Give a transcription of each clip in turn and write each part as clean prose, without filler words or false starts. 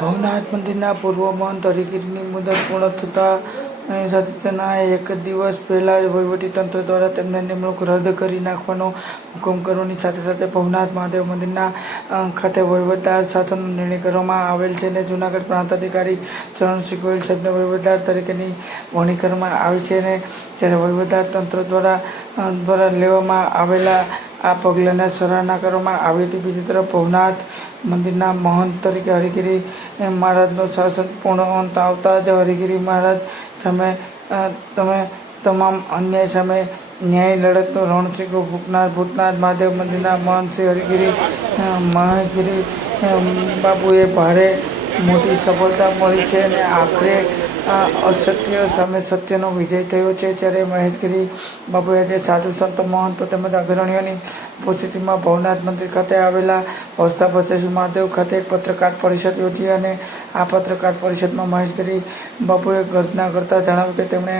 ભવનાથ મંદિરના પૂર્વ મહંત હરિગીરીની મુદત પૂર્ણ થતાં સાથે તેના એક દિવસ પહેલાં વહીવટીતંત્ર દ્વારા તેમની નિમણૂક રદ કરી નાખવાનો હુકમ કરવાની સાથે સાથે ભવનાથ મહાદેવ મંદિરના ખાતે વહીવટદાર શાસનનો નિર્ણય કરવામાં આવેલ છે અને જૂનાગઢ પ્રાંત અધિકારી ચરણસિંહ ગોહિલ સાહેબને વહીવટદાર તરીકેની વરણી કરવામાં આવી છે. અને ત્યારે વહીવટદાર તંત્ર દ્વારા લેવામાં આવેલા આ પગલાંને સરાહના કરવામાં આવી હતી. બીજી તરફ ભવનાથ મંદિરના મહંત તરીકે હરિગીરી મહારાજનું શાસન પૂર્ણ અંત આવતા જ હરિગીરી મહારાજ સામે તમામ અન્યાય સામે ન્યાય લડતનું રણશીંગો ભૂતનાથ મહાદેવ મંદિરના મહંત શ્રી હરિગીરી મહેશગીરી બાપુએ ભારે મોટી સફળતા મળી છે અને આખરે અસત્ય સામે સત્યનો વિજય થયો છે. ત્યારે મહેશગીરી બાપુએ આજે સાધુ સંતો મહંતો તેમજ અગ્રણીઓની ઉપસ્થિતિમાં ભવનાથ મંદિર ખાતે આવેલા અવસ્થાપતિ મહાદેવ ખાતે એક પત્રકાર પરિષદ યોજી અને આ પત્રકાર પરિષદમાં મહેશગીરી બાપુએ ગર્જના કરતા જણાવ્યું કે તેમણે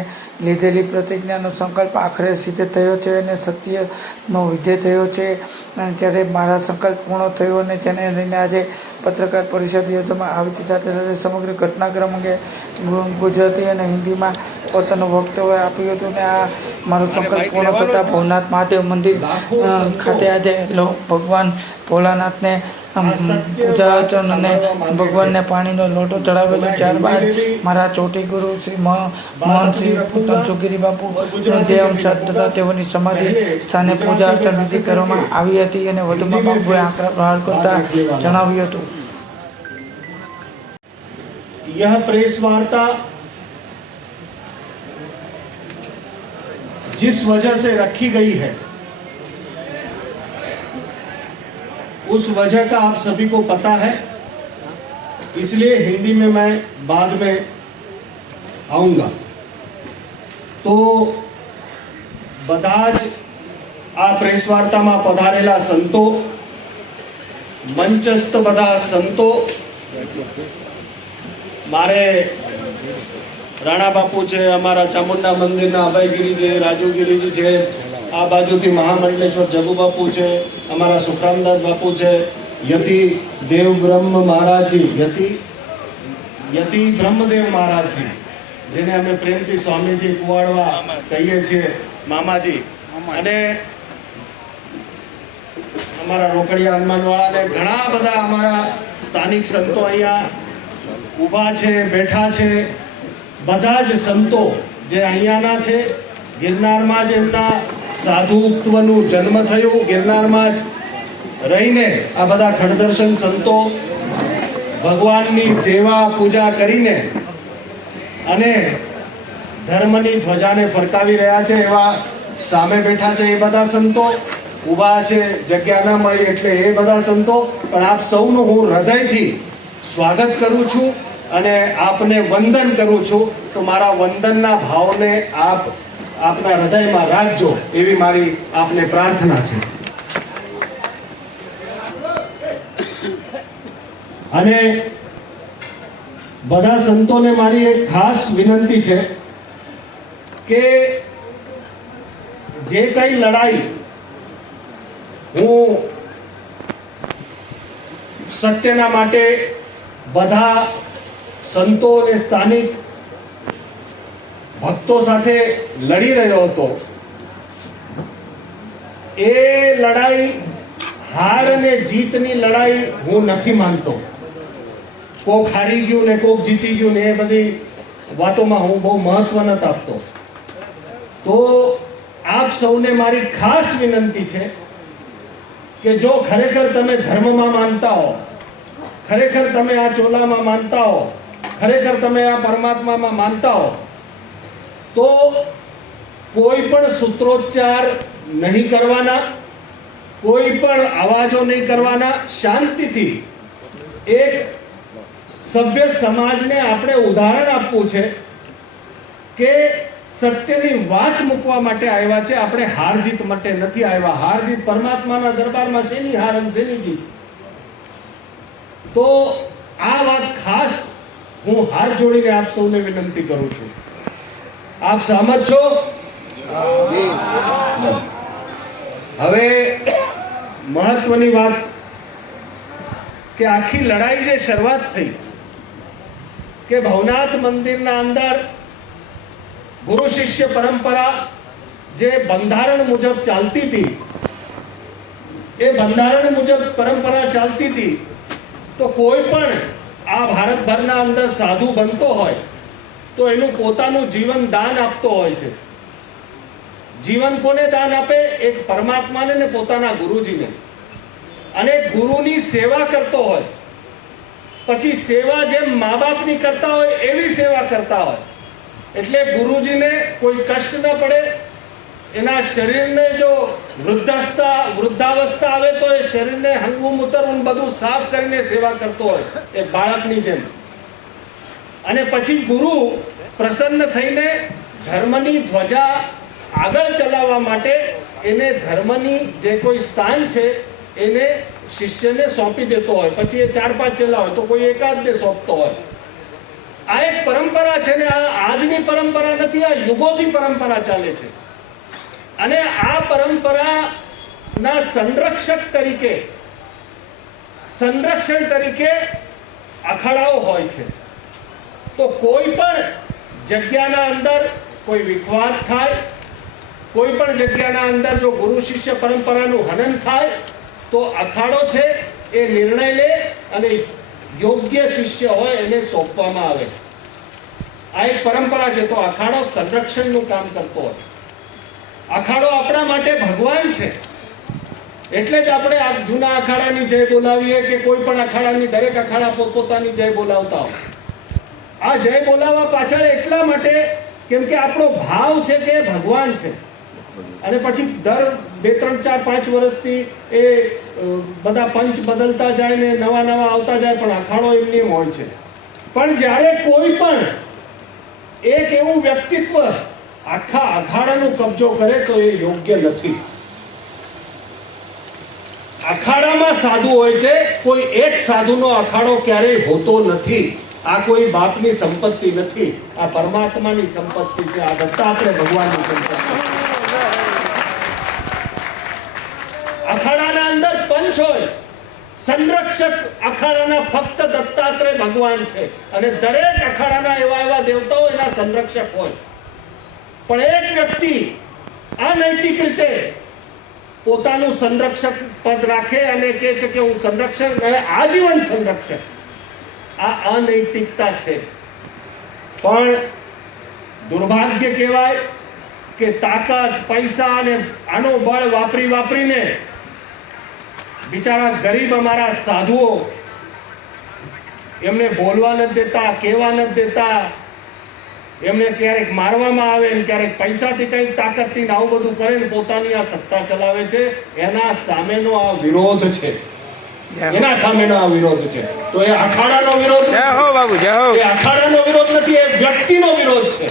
લીધેલી પ્રતિજ્ઞાનો સંકલ્પ આખરે સિદ્ધ થયો છે અને સત્યનો વિજય થયો છે. અને જ્યારે મારા સંકલ્પ પૂર્ણ થયો અને જેને લઈને આજે પત્રકાર પરિષદ યોજવામાં આવી હતી. સાથે સાથે સમગ્ર ઘટનાક્રમ અંગે ગુજરાતી અને હિન્દીમાં પોતાનું વક્તવ્ય આપ્યું હતું. અને આ મારો સંકલ્પ પૂર્ણ થતાં ભવનાથ મહાદેવ મંદિર ખાતે આજે ભગવાન ભોળાનાથને પૂજા અર્ચન અને ભગવાનને પાણીનો લોટો ચડાવેલો. ત્યારબાદ મારા ચોટી ગુરુ શ્રી મહંત શ્રી તનસુખગીરી બાપુ દેહાંત તથા તેઓની સમાધિ સ્થાને પૂજા અર્ચન વિધિ કરવામાં આવી હતી. અને વધુમાં બાપુએ આંકડા પ્રહાર કરતા જણાવ્યું હતું, यह प्रेस वार्ता जिस वजह से रखी गई है उस वजह का आप सभी को पता है, इसलिए हिंदी में मैं बाद में आऊंगा. तो બધા જ આ પ્રેસ વાર્તામાં પધારેલા સંતો, મંચસ્થ બધા સંતો, મારે રાણા બાપુ છે, અમારા ચામુંડા મંદિરના અભયગીરી છે, રાજુગીરીજી છે, આ બાજુથી મહામંડલેશ્વર જગુ બાપુ છે, અમારા સુખરામદાસ બાપુ છે, યતિ દેવ બ્રહ્મ મહારાજજી, યતિ બ્રહ્મદેવ મહારાજજી, જેને અમે પ્રેમથી સ્વામીજી કુવાડવા કહીએ છીએ, મામાજી, અને અમારા રોકડિયા હનુમાનવાળા ને ઘણા બધા અમારા સ્થાનિક સંતો અહીંયા ઊભા છે, બેઠા છે. બધા જ સંતો જે અહીંયાના છે, ગિરનારમાં જ એમના સાધુત્વનું જન્મ થયું, ગિરનારમાં જ રહીને આ બધા ખડદર્શન સંતો ભગવાનની સેવા પૂજા કરીને અને ધર્મની ધ્વજાને ફરકાવી રહ્યા છે. એવા સામે બેઠા છે એ બધા સંતો, ઊભા છે જગ્યા ના મળી એટલે એ બધા સંતો. પણ આપ સૌનું હું હૃદયથી સ્વાગત કરું છું અને આપને વંદન કરું છું. તો મારા વંદનના ભાવને આપ આપના હૃદયમાં રાખજો એવી મારી આપને પ્રાર્થના છે. અને બધા સંતોને મારી એક ખાસ વિનંતી છે કે જે કઈ લડાઈ હું સત્યના માટે બધા સંતો અને સ્થાનિક ભક્તો સાથે લડી રહ્યો હતો, એ લડાઈ હાર અને જીતની લડાઈ હું નથી માનતો. કોક હારી ગયું ને કોક જીતી ગયું ને એ બધી વાતોમાં હું બહુ મહત્વ નથી આપતો. તો આપ સૌને મારી ખાસ વિનંતી છે કે જો ખરેખર તમે ધર્મમાં માનતા હો, ખરેખર તમે આ ચોલામાં માનતા હો, ખરેખર તમે આ પરમાત્મામાં માનતા હો, તો કોઈ પણ સૂત્રોચ્ચાર નહીં કરવાના, કોઈ પણ અવાજો નહીં કરવાના. શાંતિથી એક સભ્ય સમાજને આપણે ઉદાહરણ આપવું છે કે સત્યની વાત મૂકવા માટે આવ્યા છે, આપણે હાર જીત માટે નથી આવ્યા. હાર જીત પરમાત્માના દરબારમાં શેની હાર અને શેની જીત? તો આ વાત ખાસ હું હાથ જોડીને આપ સૌને વિનંતી કરું છું. આપ સહમત છો? હવે મહત્વની વાત કે આખી લડાઈ જે શરૂઆત થઈ કે ભવનાથ મંદિરના અંદર ગુરુ શિષ્ય પરંપરા જે બંધારણ મુજબ ચાલતી હતી, એ બંધારણ મુજબ પરંપરા ચાલતી હતી, તો કોઈ પણ આ ભારતભરના અંદર સાધુ બનતો હોય તો એનું પોતાનું જીવન દાન આપતો હોય છે. જીવન કોને દાન આપે? એક પરમાત્માને ને પોતાના ગુરુજીને. અને ગુરુની સેવા કરતો હોય, પછી સેવા જેમ મા બાપની કરતા હોય એવી સેવા કરતા હોય, એટલે ગુરુજીને કોઈ કષ્ટ ન પડે, એના શરીરને જો વૃદ્ધાવસ્થા આવે તો એ શરીરને હંગવું મૂતરવું બધું સાફ કરીને સેવા કરતો હોય એ બાળકની જેમ. અને પછી ગુરુ પ્રસન્ન થઈને ધર્મની ધ્વજા આગળ ચલાવવા માટે એને ધર્મની જે કોઈ સ્થાન છે એને શિષ્યને સોંપી દેતો હોય. પછી એ 4-5 ચેલા હોય તો કોઈ એકાદને સોંપતો હોય. આ એક પરંપરા છે ને આ આજની પરંપરા નથી, આ યુગોથી પરંપરા ચાલે છે. અને આ પરંપરાના સંરક્ષણ તરીકે અખાડાઓ હોય છે. તો કોઈ પણ જગ્યાના અંદર કોઈ વિખવાદ થાય, કોઈ પણ જગ્યાના અંદર જો ગુરુ શિષ્ય પરંપરાનું હનન થાય તો અખાડો છે એ નિર્ણય લે અને યોગ્ય શિષ્ય હોય એને સોંપવામાં આવે. આ એક પરંપરા છે. તો અખાડો સંરક્ષણનું કામ કરતો હોય. અખાડો આપણા માટે ભગવાન છે, એટલે જ આપણે આ જૂના અખાડાની જય બોલાવીએ કે કોઈ પણ અખાડાની દરેક અખાડા પોતપોતાની જય બોલાવતા હોય. આ જય બોલાવવા પાછળ એટલા માટે કેમ કે આપણો ભાવ છે કે ભગવાન છે. અને પછી દર 2, 3, 4, 5 વર્ષથી એ બધા પંચ બદલતા જાય ને નવા આવતા જાય, પણ અખાડો એમની હોય છે. પણ જ્યારે કોઈ પણ એક એવું વ્યક્તિત્વ આખા અખાડાનો કબજો કરે તો એ યોગ્ય નથી. અખાડામાં સાધુ હોય છે, કોઈ એક સાધુનો અખાડો ક્યારેય હોતો નથી. આ કોઈ બાપની સંપત્તિ નથી, આ પરમાત્માની સંપત્તિ છે, આ દત્તાત્રેય ભગવાનની સંપત્તિ. અખાડાના અંદર પંચ હોય, સંરક્ષક અખાડાના ફક્ત દત્તાત્રેય ભગવાન છે. અને દરેક અખાડાના એવા દેવતાઓ એના સંરક્ષક હોય. પણ એક વ્યક્તિ અનૈતિક રીતે પોતાનું સંરક્ષક પદ રાખે અને કહે છે કે હું સંરક્ષક અને આજીવન સંરક્ષક, આ અનૈતિકતા છે. પણ દુર્ભાગ્ય કહેવાય કે તાકાત, પૈસા અને આનો બળ વાપરીને બિચારા ગરીબ અમારા સાધુઓ એમને બોલવા નથી દેતા, કહેવા નથી દેતા, એમને ક્યારેક મારવામાં આવે ને ક્યારેક પૈસાથી કંઈક તાકાતથી આવું બધું કરે ને પોતાની આ સત્તા ચલાવે છે. એના સામેનો આ વિરોધ છે, એના સામેનો આ વિરોધ છે. તો એ અખાડાનો વિરોધ, જય હો બાબુ, જય હો. એ અખાડાનો વિરોધ નથી, એ વ્યક્તિનો વિરોધ છે.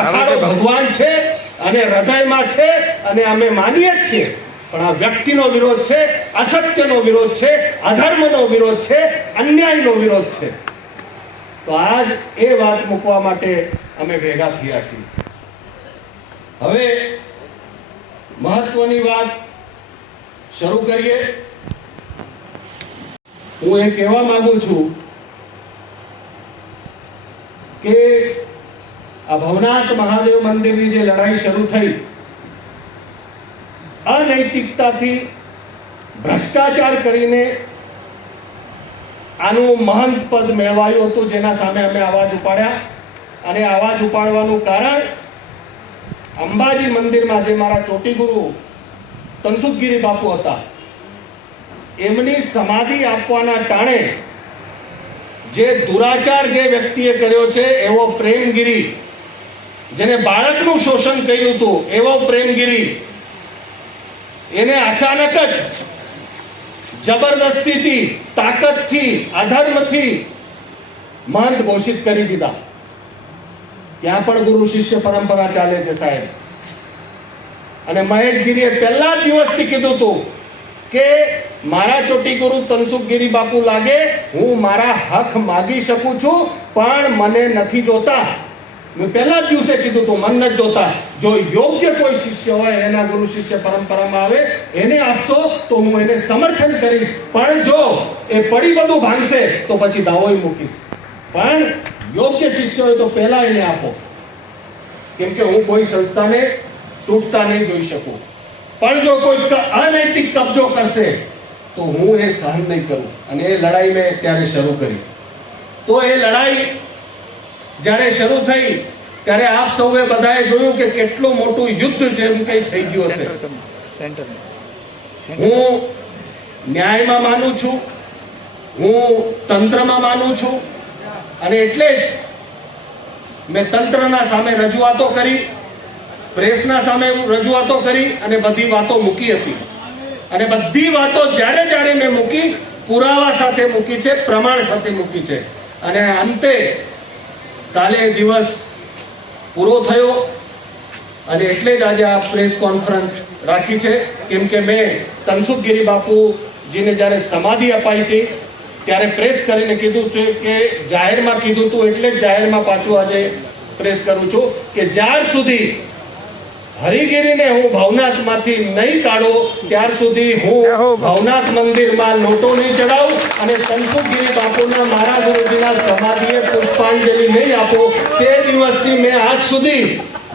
અખાડો ભગવાન છે અને હૃદયમાં છે અને અમે માનીએ છીએ, પણ આ વ્યક્તિનો વિરોધ છે, અસત્યનો વિરોધ છે, અધર્મનો વિરોધ છે, અન્યાયનો વિરોધ છે. તો આજ એ વાત મૂકવા માટે અમે ભેગા થયા છીએ. હવે મહત્વની વાત શરૂ કરીએ. હું એ કહેવા માંગુ છું કે આ ભવનાથ મહાદેવ મંદિરની જે લડાઈ શરૂ થઈ, અનૈતિકતાથી ભ્રષ્ટાચાર કરીને આનું મહંત પદ મેળવાયું હતું, જેના સામે અમે અવાજ ઉપાડ્યા. અને અવાજ ઉપાડવાનું કારણ અંબાજી મંદિરમાં જે મારા ચોટી ગુરુ તનસુખગીરી બાપુ હતા, એમની સમાધિ આપવાના ટાણે જે દુરાચાર જે વ્યક્તિએ કર્યો છે, એવો પ્રેમગીરી, જેને બાળકનું શોષણ કર્યું હતું એવો પ્રેમગીરી, એને અચાનક જ જબરદસ્તીથી, તાકાતથી, અધર્મથી મહંત ઘોષિત કરી દીધા. ત્યાં પણ ગુરુ શિષ્ય પરંપરા ચાલે છે સાહેબ. અને મહેશગીરીએ પહેલા દિવસથી કીધું હતું કે મારા ચોટી ગુરુ તનસુખગીરી બાપુ લાગે, હું મારા હક માગી શકું છું, પણ મને નથી જોતા. મેં પહેલા જ દિવસે કીધું તું, મન નથી જોતા. જો યોગ્ય કોઈ શિષ્ય હોય, એના ગુરુ શિષ્ય પરંપરામાં આવે, એને આપશો તો હું એને સમર્થન કરીશ. પણ જો એ પડી બધું ભાંગશે તો પછી દાવોય મૂકીશ. પણ યોગ્ય શિષ્ય હોય તો પહેલા એને આપો, કેમ કે હું કોઈ સંસ્થાને તૂટતા નહીં જોઈ શકું. પણ જો કોઈ અનૈતિક કબજો કરશે તો હું એ સહન નહીં કરું. અને એ લડાઈ મેં ત્યારે શરૂ કરી. તો એ લડાઈ જ્યારે શરૂ થઈ ત્યારે આપ સૌએ બધાએ જોયું કે કેટલું મોટું યુદ્ધ જેમ કંઈ થઈ ગયું હશે. હું ન્યાયમાં માનું છું, હું તંત્રમાં માનું છું, અને એટલે જ મેં તંત્રના સામે રજૂઆતો કરી, પ્રેસના સામે રજૂઆતો કરી અને બધી વાતો મૂકી હતી. અને બધી વાતો જ્યારે જ્યારે મેં મૂકી, પુરાવા સાથે મૂકી છે, પ્રમાણ સાથે મૂકી છે. અને અંતે કાલે દિવસ પૂરો થયો અને એટલે જ આજે આ પ્રેસ કોન્ફરન્સ રાખી છે. કેમ કે મેં તનસુખગીરી બાપુજીને જ્યારે સમાધિ અપાઈ હતી ત્યારે પ્રેસ કરીને કીધું છે કે જાહેરમાં કીધું હતું, એટલે જ જાહેરમાં પાછું આજે પ્રેસ કરું છું કે જ્યાર સુધી હરિગીરીને હું ભવનાથમાંથી નહીં કાઢું ત્યાર સુધી હું ભવનાથ મંદિરમાં લોટો નહીં ચડાવું અને તનસુખગીરી બાપુના મારા ગુરુજીના સમાધિએ પુષ્પાંજલિ નહીં આપું. તે દિવસથી મેં આજ સુધી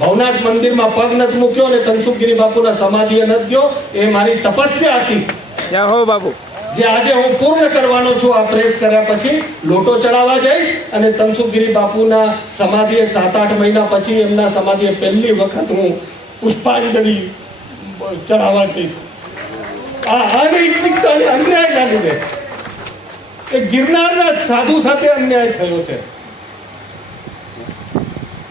ભવનાથ મંદિરમાં પગ નથી મૂક્યો અને તનસુખગીરી બાપુના સમાધિએ નથી ગયો. એ મારી તપસ્યા હતી જય હો બાપુ, જે આજે હું પૂર્ણ કરવાનો છું. આ પ્રેસ કર્યા પછી લોટો ચડાવવા જઈશ અને તનસુખગીરી બાપુના સમાધિએ 7-8 મહિના પછી એમના સમાધિએ પહેલી વખત હું પુષ્પાંજલિ ચડાવવા જઈશ. આ અનૈતિકતા અને અન્યાયના લીધે એ ગિરનારના સાધુ સાથે અન્યાય થયો છે.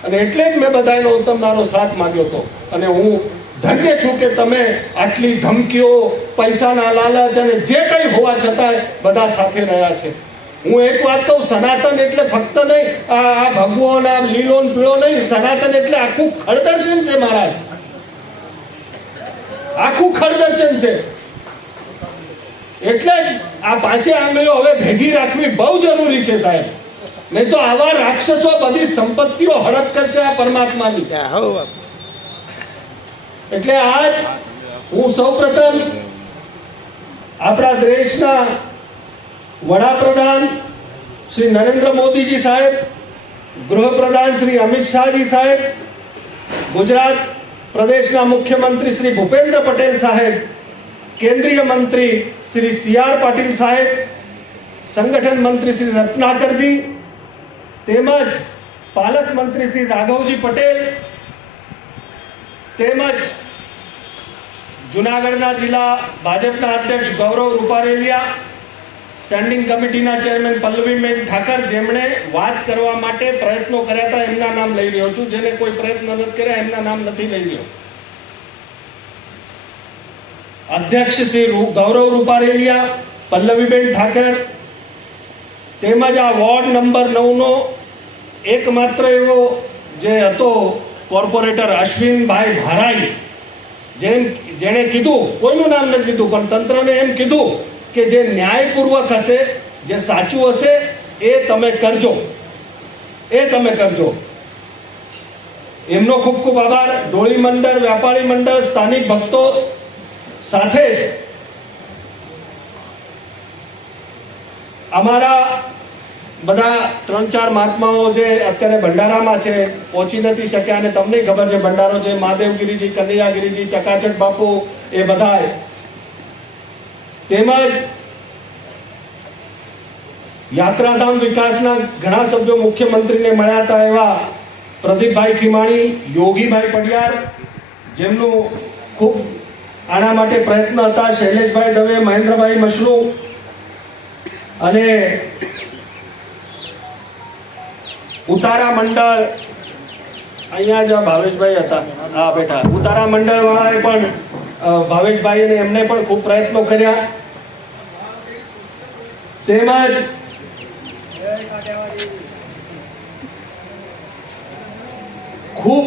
અને એટલે જ મેં બધાનો તમારો સાથ માંગ્યો હતો. અને હું ધન્ય છું કે તમે આટલી ધમકીઓ, પૈસાના લાલચ અને જે કંઈ હોવા છતાંય બધા સાથે રહ્યા છે. હું એક વાત કહું, સનાતન એટલે ફક્ત નહીં આ ભગવો ને લીલો ને પીળો નહીં, સનાતન એટલે આખું ખળદર્શન છે મહારાજ, આખું ખળદર્શન છે. એટલે જ આ પાંચે આંગળીઓ હવે ભેગી રાખવી બહુ જરૂરી છે સાહેબ. નહીં તો આવા રાક્ષસો બધી સંપત્તિઓ હડપ કરશે આ પરમાત્માની. જય હો બાપુ. એટલે આજ હું સૌપ્રથમ આપણા દેશના વડાપ્રધાન શ્રી નરેન્દ્ર મોદીજી સાહેબ, ગૃહપ્રધાન શ્રી અમિત શાહજી સાહેબ, ગુજરાત પ્રદેશના મુખ્યમંત્રી શ્રી ભૂપેન્દ્ર પટેલ સાહેબ, કેન્દ્રીય મંત્રી શ્રી CR પાટીલ સાહેબ, સંગઠન મંત્રી શ્રી રત્નાકરજી, તેમજ પાલક મંત્રી શ્રી રાઘવજી પટેલ, તેમજ જુનાગઢના જિલ્લા ભાજપના અધ્યક્ષ ગૌરવ રૂપારેલિયા, સ્ટેન્ડિંગ કમિટીના ચેરમેન પલ્લવીબેન ઠાકર, જેમણે વાત કરવા માટે પ્રયત્નો કર્યા હતા એમના નામ લઈ રહ્યો છું. જેને કોઈ પ્રયત્ન નથી કર્યા એમના નામ નથી લઈ રહ્યો. અધ્યક્ષ શ્રી ગૌરવ રૂપારેલિયા, પલ્લવીબેન ઠાકર, તેમજ આ વોર્ડ નંબર 9 નો એકમાત્ર એવો જે હતો કોર્પોરેટર અશ્વિનભાઈ ભારાઈ, જેણે કીધું, કોઈનું નામ નથી કીધું પણ તંત્રને એમ કીધું કે જે ન્યાયપૂર્વક હશે, જે સાચું હશે એ તમે કરજો, એ તમે કરજો. એમનો ખૂબ ખૂબ આભાર. ડોળી મંડળ, વ્યાપારી મંડળ, સ્થાનિક ભક્તો સાથે જ અમારા બધા 3-4 મહાત્માઓ જે અત્યારે ભંડારામાં છે, પહોંચી નથી શક્યા અને તમને ખબર છે ભંડારો છે, મહાદેવગીરીજી, કનૈયાગીરીજી, ચકાચક બાપુ, એ બધા, તેમજ યાત્રાધામ વિકાસના ઘણા સભ્યો મુખ્યમંત્રીને મળ્યા હતા એવા પ્રદીપભાઈ ખીમાણી, યોગીભાઈ પડિયાર, જેમનું ખૂબ આના માટે પ્રયત્ન હતા, શૈલેષભાઈ દવે, મહેન્દ્રભાઈ મશરૂ અને ઉતારા મંડળ, અહીંયા જ ભાવેશભાઈ હતા, હા બેટા, ઉતારા મંડળ વાળાએ પણ ભાવેશભાઈ અને એમને પણ ખૂબ પ્રયત્નો કર્યા. તેમજ ખૂબ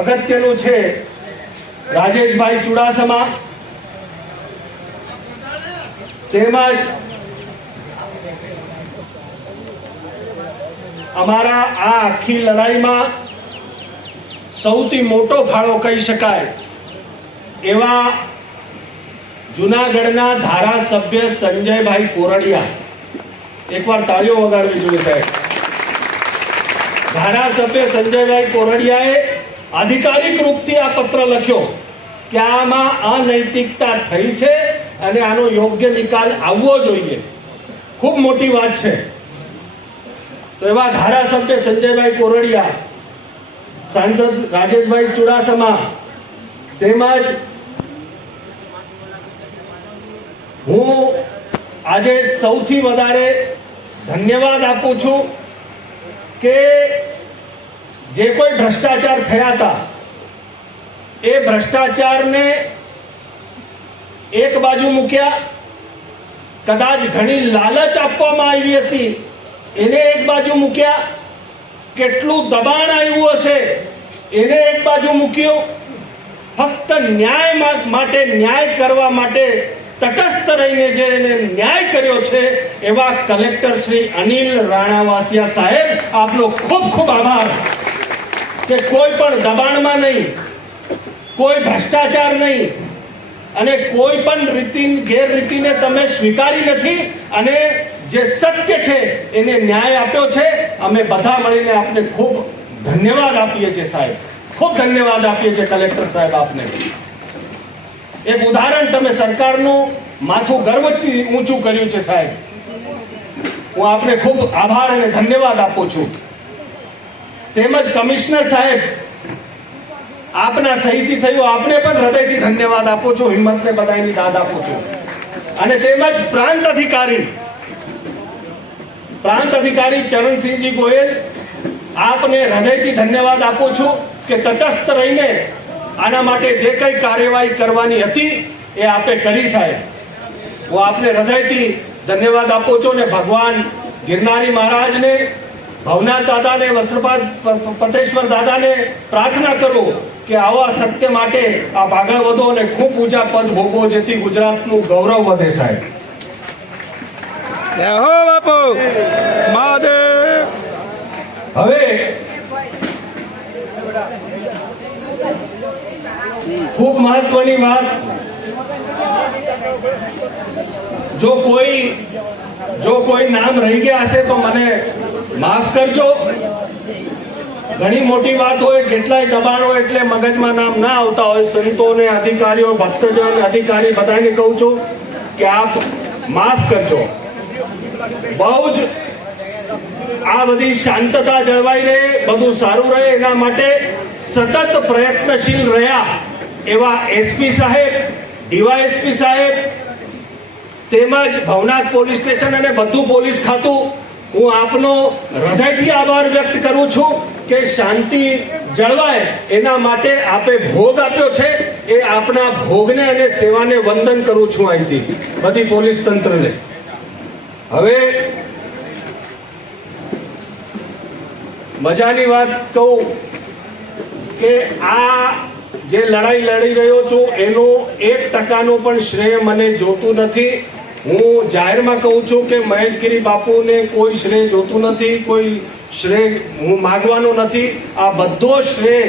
અગત્યનું છે રાજેશભાઈ ચુડાસમા, તેમજ અમારા આ આખી લડાઈમાં સૌથી મોટો ફાળો કહી શકાય એવા જુનાગઢના ધારાસભ્ય સંજયભાઈ કોરડિયા. એકવાર તાળીઓ વગાડવી જોઈએ સાહેબ. ધારાસભ્ય સંજયભાઈ કોરડિયાએ આધિકારિક રૂપથી આ પત્ર લખ્યો કે આમાં અનૈતિકતા થઈ છે અને આનો યોગ્ય નિકાલ આવવો જોઈએ. ખૂબ મોટી વાત છે. તો એવા ધારાસભ્ય સંજયભાઈ કોરડિયા, સાંસદ રાજેશભાઈ ચુડાસમા, તેમજ હું આજે સૌથી વધારે ધન્યવાદ આપું છું કે જે કોઈ ભ્રષ્ટાચાર થયા હતા એ ભ્રષ્ટાચારને એક બાજુ મૂક્યા, કદાચ ઘણી લાલચ આપવામાં આવી હશે એને એક બાજુ મૂક્યા, કેટલું દબાણ આવ્યું હશે એને એક બાજુ મૂક્યો. ફક્ત ન્યાય માટે, ન્યાય કરવા માટે તટસ્થ રહીને જે એને ન્યાય કર્યો છે એવા કલેક્ટર શ્રી અનિલ રાણાવાસિયા સાહેબ, આપનો ખૂબ ખૂબ આભાર કે કોઈ પણ દબાણમાં નહીં, કોઈ ભ્રષ્ટાચાર નહીં અને કોઈ પણ ગેરરીતિને તમે સ્વીકારી નથી અને જે સત્ય છે એને ન્યાય આપ્યો છે. અમે બધા મળીને આપને ખૂબ ધન્યવાદ આપીએ છીએ સાહેબ, ખૂબ ધન્યવાદ આપીએ છીએ કલેક્ટર સાહેબ આપને. એક ઉદાહરણ, તમે સરકારનું માથું ગર્વથી ઊંચું કર્યું છે સાહેબ. હું આપને ખૂબ આભાર અને ધન્યવાદ આપું છું. તેમજ કમિશનર સાહેબ, આપના સહીથી થયું, આપને પણ હૃદયથી ધન્યવાદ આપું છું, હિંમતને બધાની દાદ આપું છું. અને તેમજ પ્રાંત અધિકારી ચરણસિંહજી ગોયલ, આપને હૃદયથી ધન્યવાદ આપું છું કે તટસ્થ રહીને આના માટે જે કંઈ કાર્યવાહી કરવાની હતી એ આપે કરી સાહેબ. હું આપને હૃદયથી ધન્યવાદ આપું છું અને ભગવાન ગિરનારી મહારાજને, ભવનાથ દાદાને, વસ્ત્રપાદ પતેશ્વર દાદાને પ્રાર્થના કરું કે આવા સત્ય માટે આપ આગળ વધો અને ખૂબ ઊંચા પદ ભોગવો, જેથી ગુજરાતનું ગૌરવ વધે સાહેબ. જય હો બાપુ મહાદેવ. હવે ખૂબ મહત્વની વાત, જો કોઈ નામ રહી ગયા હશે તો મને માફ કરજો. ઘણી મોટી વાત હોય, કેટલાય દબાણ હોય એટલે મગજમાં નામ ના આવતા હોય. સંતોને, અધિકારીઓ, ભક્તજન, અધિકારી બધાને કહું છું કે આપ માફ કરજો. બહુ જ આ બધી શાંતતા જળવાઈ રહે, બધું સારું રહે એના માટે સતત પ્રયત્નશીલ રહ્યા એવા એસપી સાહેબ, ડીવાયએસપી સાહેબ તેમજ ભવનાથ પોલીસ સ્ટેશન અને બધું પોલીસ ખાતું, હું આપનો હૃદયથી આભાર વ્યક્ત કરું છું કે શાંતિ જળવાય એના માટે આપે ભોગ આપ્યો છે. એ આપના ભોગને અને સેવાને વંદન કરું છું અહીંથી બધી પોલીસ તંત્રને. હવે મજાની વાત કહું કે આ જે લડાઈ લડી રહ્યો છું એનો 1% પણ શ્રેય મને જોતું નથી. હું જાહેરમાં કહું છું કે મહેશગીરી બાપુને કોઈ શ્રેય જોતું નથી, કોઈ શ્રેય હું માગવાનો નથી. આ બધો શ્રેય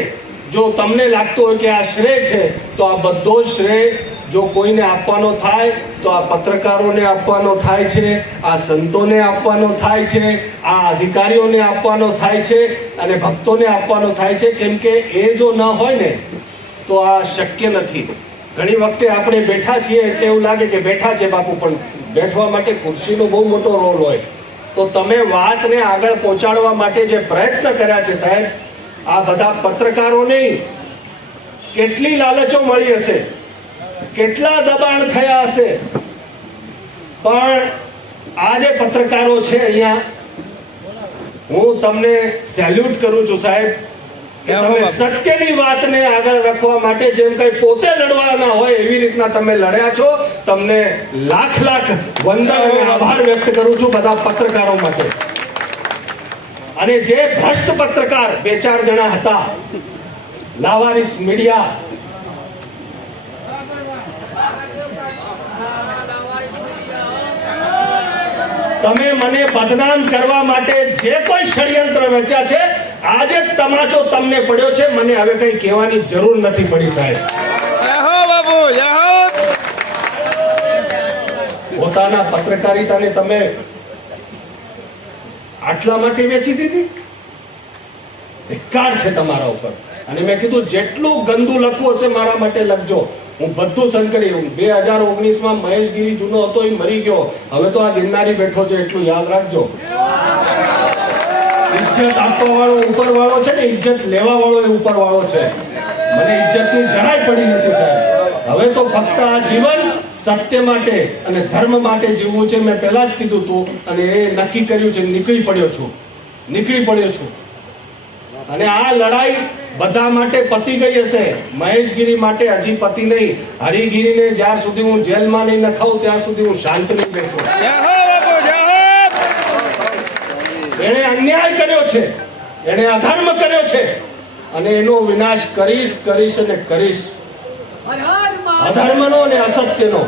જો તમને લાગતો હોય કે આ શ્રેય છે તો આ બધો શ્રેય જો કોઈને આપવાનો થાય તો આ પત્રકારોને આપવાનો થાય છે, આ સંતોને આપવાનો થાય છે, આ અધિકારીઓને આપવાનો થાય છે અને ભક્તોને આપવાનો થાય છે. કેમ કે એ જો ન હોય ને તો આ શક્ય નથી. ઘણી વખતે આપણે બેઠા છીએ એટલે એવું લાગે કે બેઠા છે બાપુ, પણ બેઠવા માટે ખુરશીનો બહુ મોટો રોલ હોય. તો તમે વાતને આગળ પહોંચાડવા માટે જે પ્રયત્ન કર્યા છે સાહેબ, આ બધા પત્રકારોને કેટલી લાલચો મળી હશે, કેટલા દબાણ થયા હશે, પણ આ જે પત્રકારો છે અહીંયા, હું તમને સેલ્યુટ કરું છું સાહેબ કે તમે સત્યની વાતને આગળ રાખવા માટે જેમ કઈ પોતે લડવાના હોય એવી રીતના તમે લડ્યા છો. તમને લાખ લાખ વંદન અને આભાર વ્યક્ત કરું છું બધા પત્રકારો માટે. અને જે ભ્રષ્ટ પત્રકાર 2-4 જણા હતા, લાવારીસ મીડિયા, તમે મને બદનામ કરવા માટે જે કોઈ ષડયંત્ર રચ્યા છે, આજે તમાચો તમને પડ્યો છે. મને હવે કઈ કહેવાની જરૂર નથી પડી સાહેબ. જય હો બાપુ, જય હો. પોતાના પત્રકારિતાને તમે આટલા માટે વેચી દીધી? ધિક્કાર છે તમારા ઉપર. અને મેં કીધું જેટલું ગંદુ લખવું હશે મારા માટે લખજો, હું બધું સહન કરી લઉં. 2019માં મહેશગીરી જૂનો હતો એ મરી ગયો, હવે તો આ ગિરનારી બેઠો છે, એટલું યાદ રાખજો. ઇજ્જત આપવા વાળો ઉપર વાળો છે ને ઇજ્જત લેવા વાળો એ ઉપર વાળો છે. મને ઇજ્જતની જરાય પડી નથી સાહેબ. હવે તો ફક્ત આ જીવન સત્ય માટે અને ધર્મ માટે જીવવું છે. મેં પહેલા જ કીધું હતું અને એ નક્કી કર્યું છે. નીકળી પડ્યો છું. અને આ લડાઈ બધા માટે પતી ગઈ હશે, મહેશગીરી માટે હજી પતી નહીં. હરિગીરીને જ્યાં સુધી હું જેલમાં નહીં નખાવું ત્યાં સુધી હું શાંત નહીં બેસું. જય હો બાપુ, જય હો. એણે અન્યાય કર્યો છે, એણે અધર્મ કર્યો છે અને એનો વિનાશ કરીશ અને કરીશ. અધર્મનો અને અસત્યનો.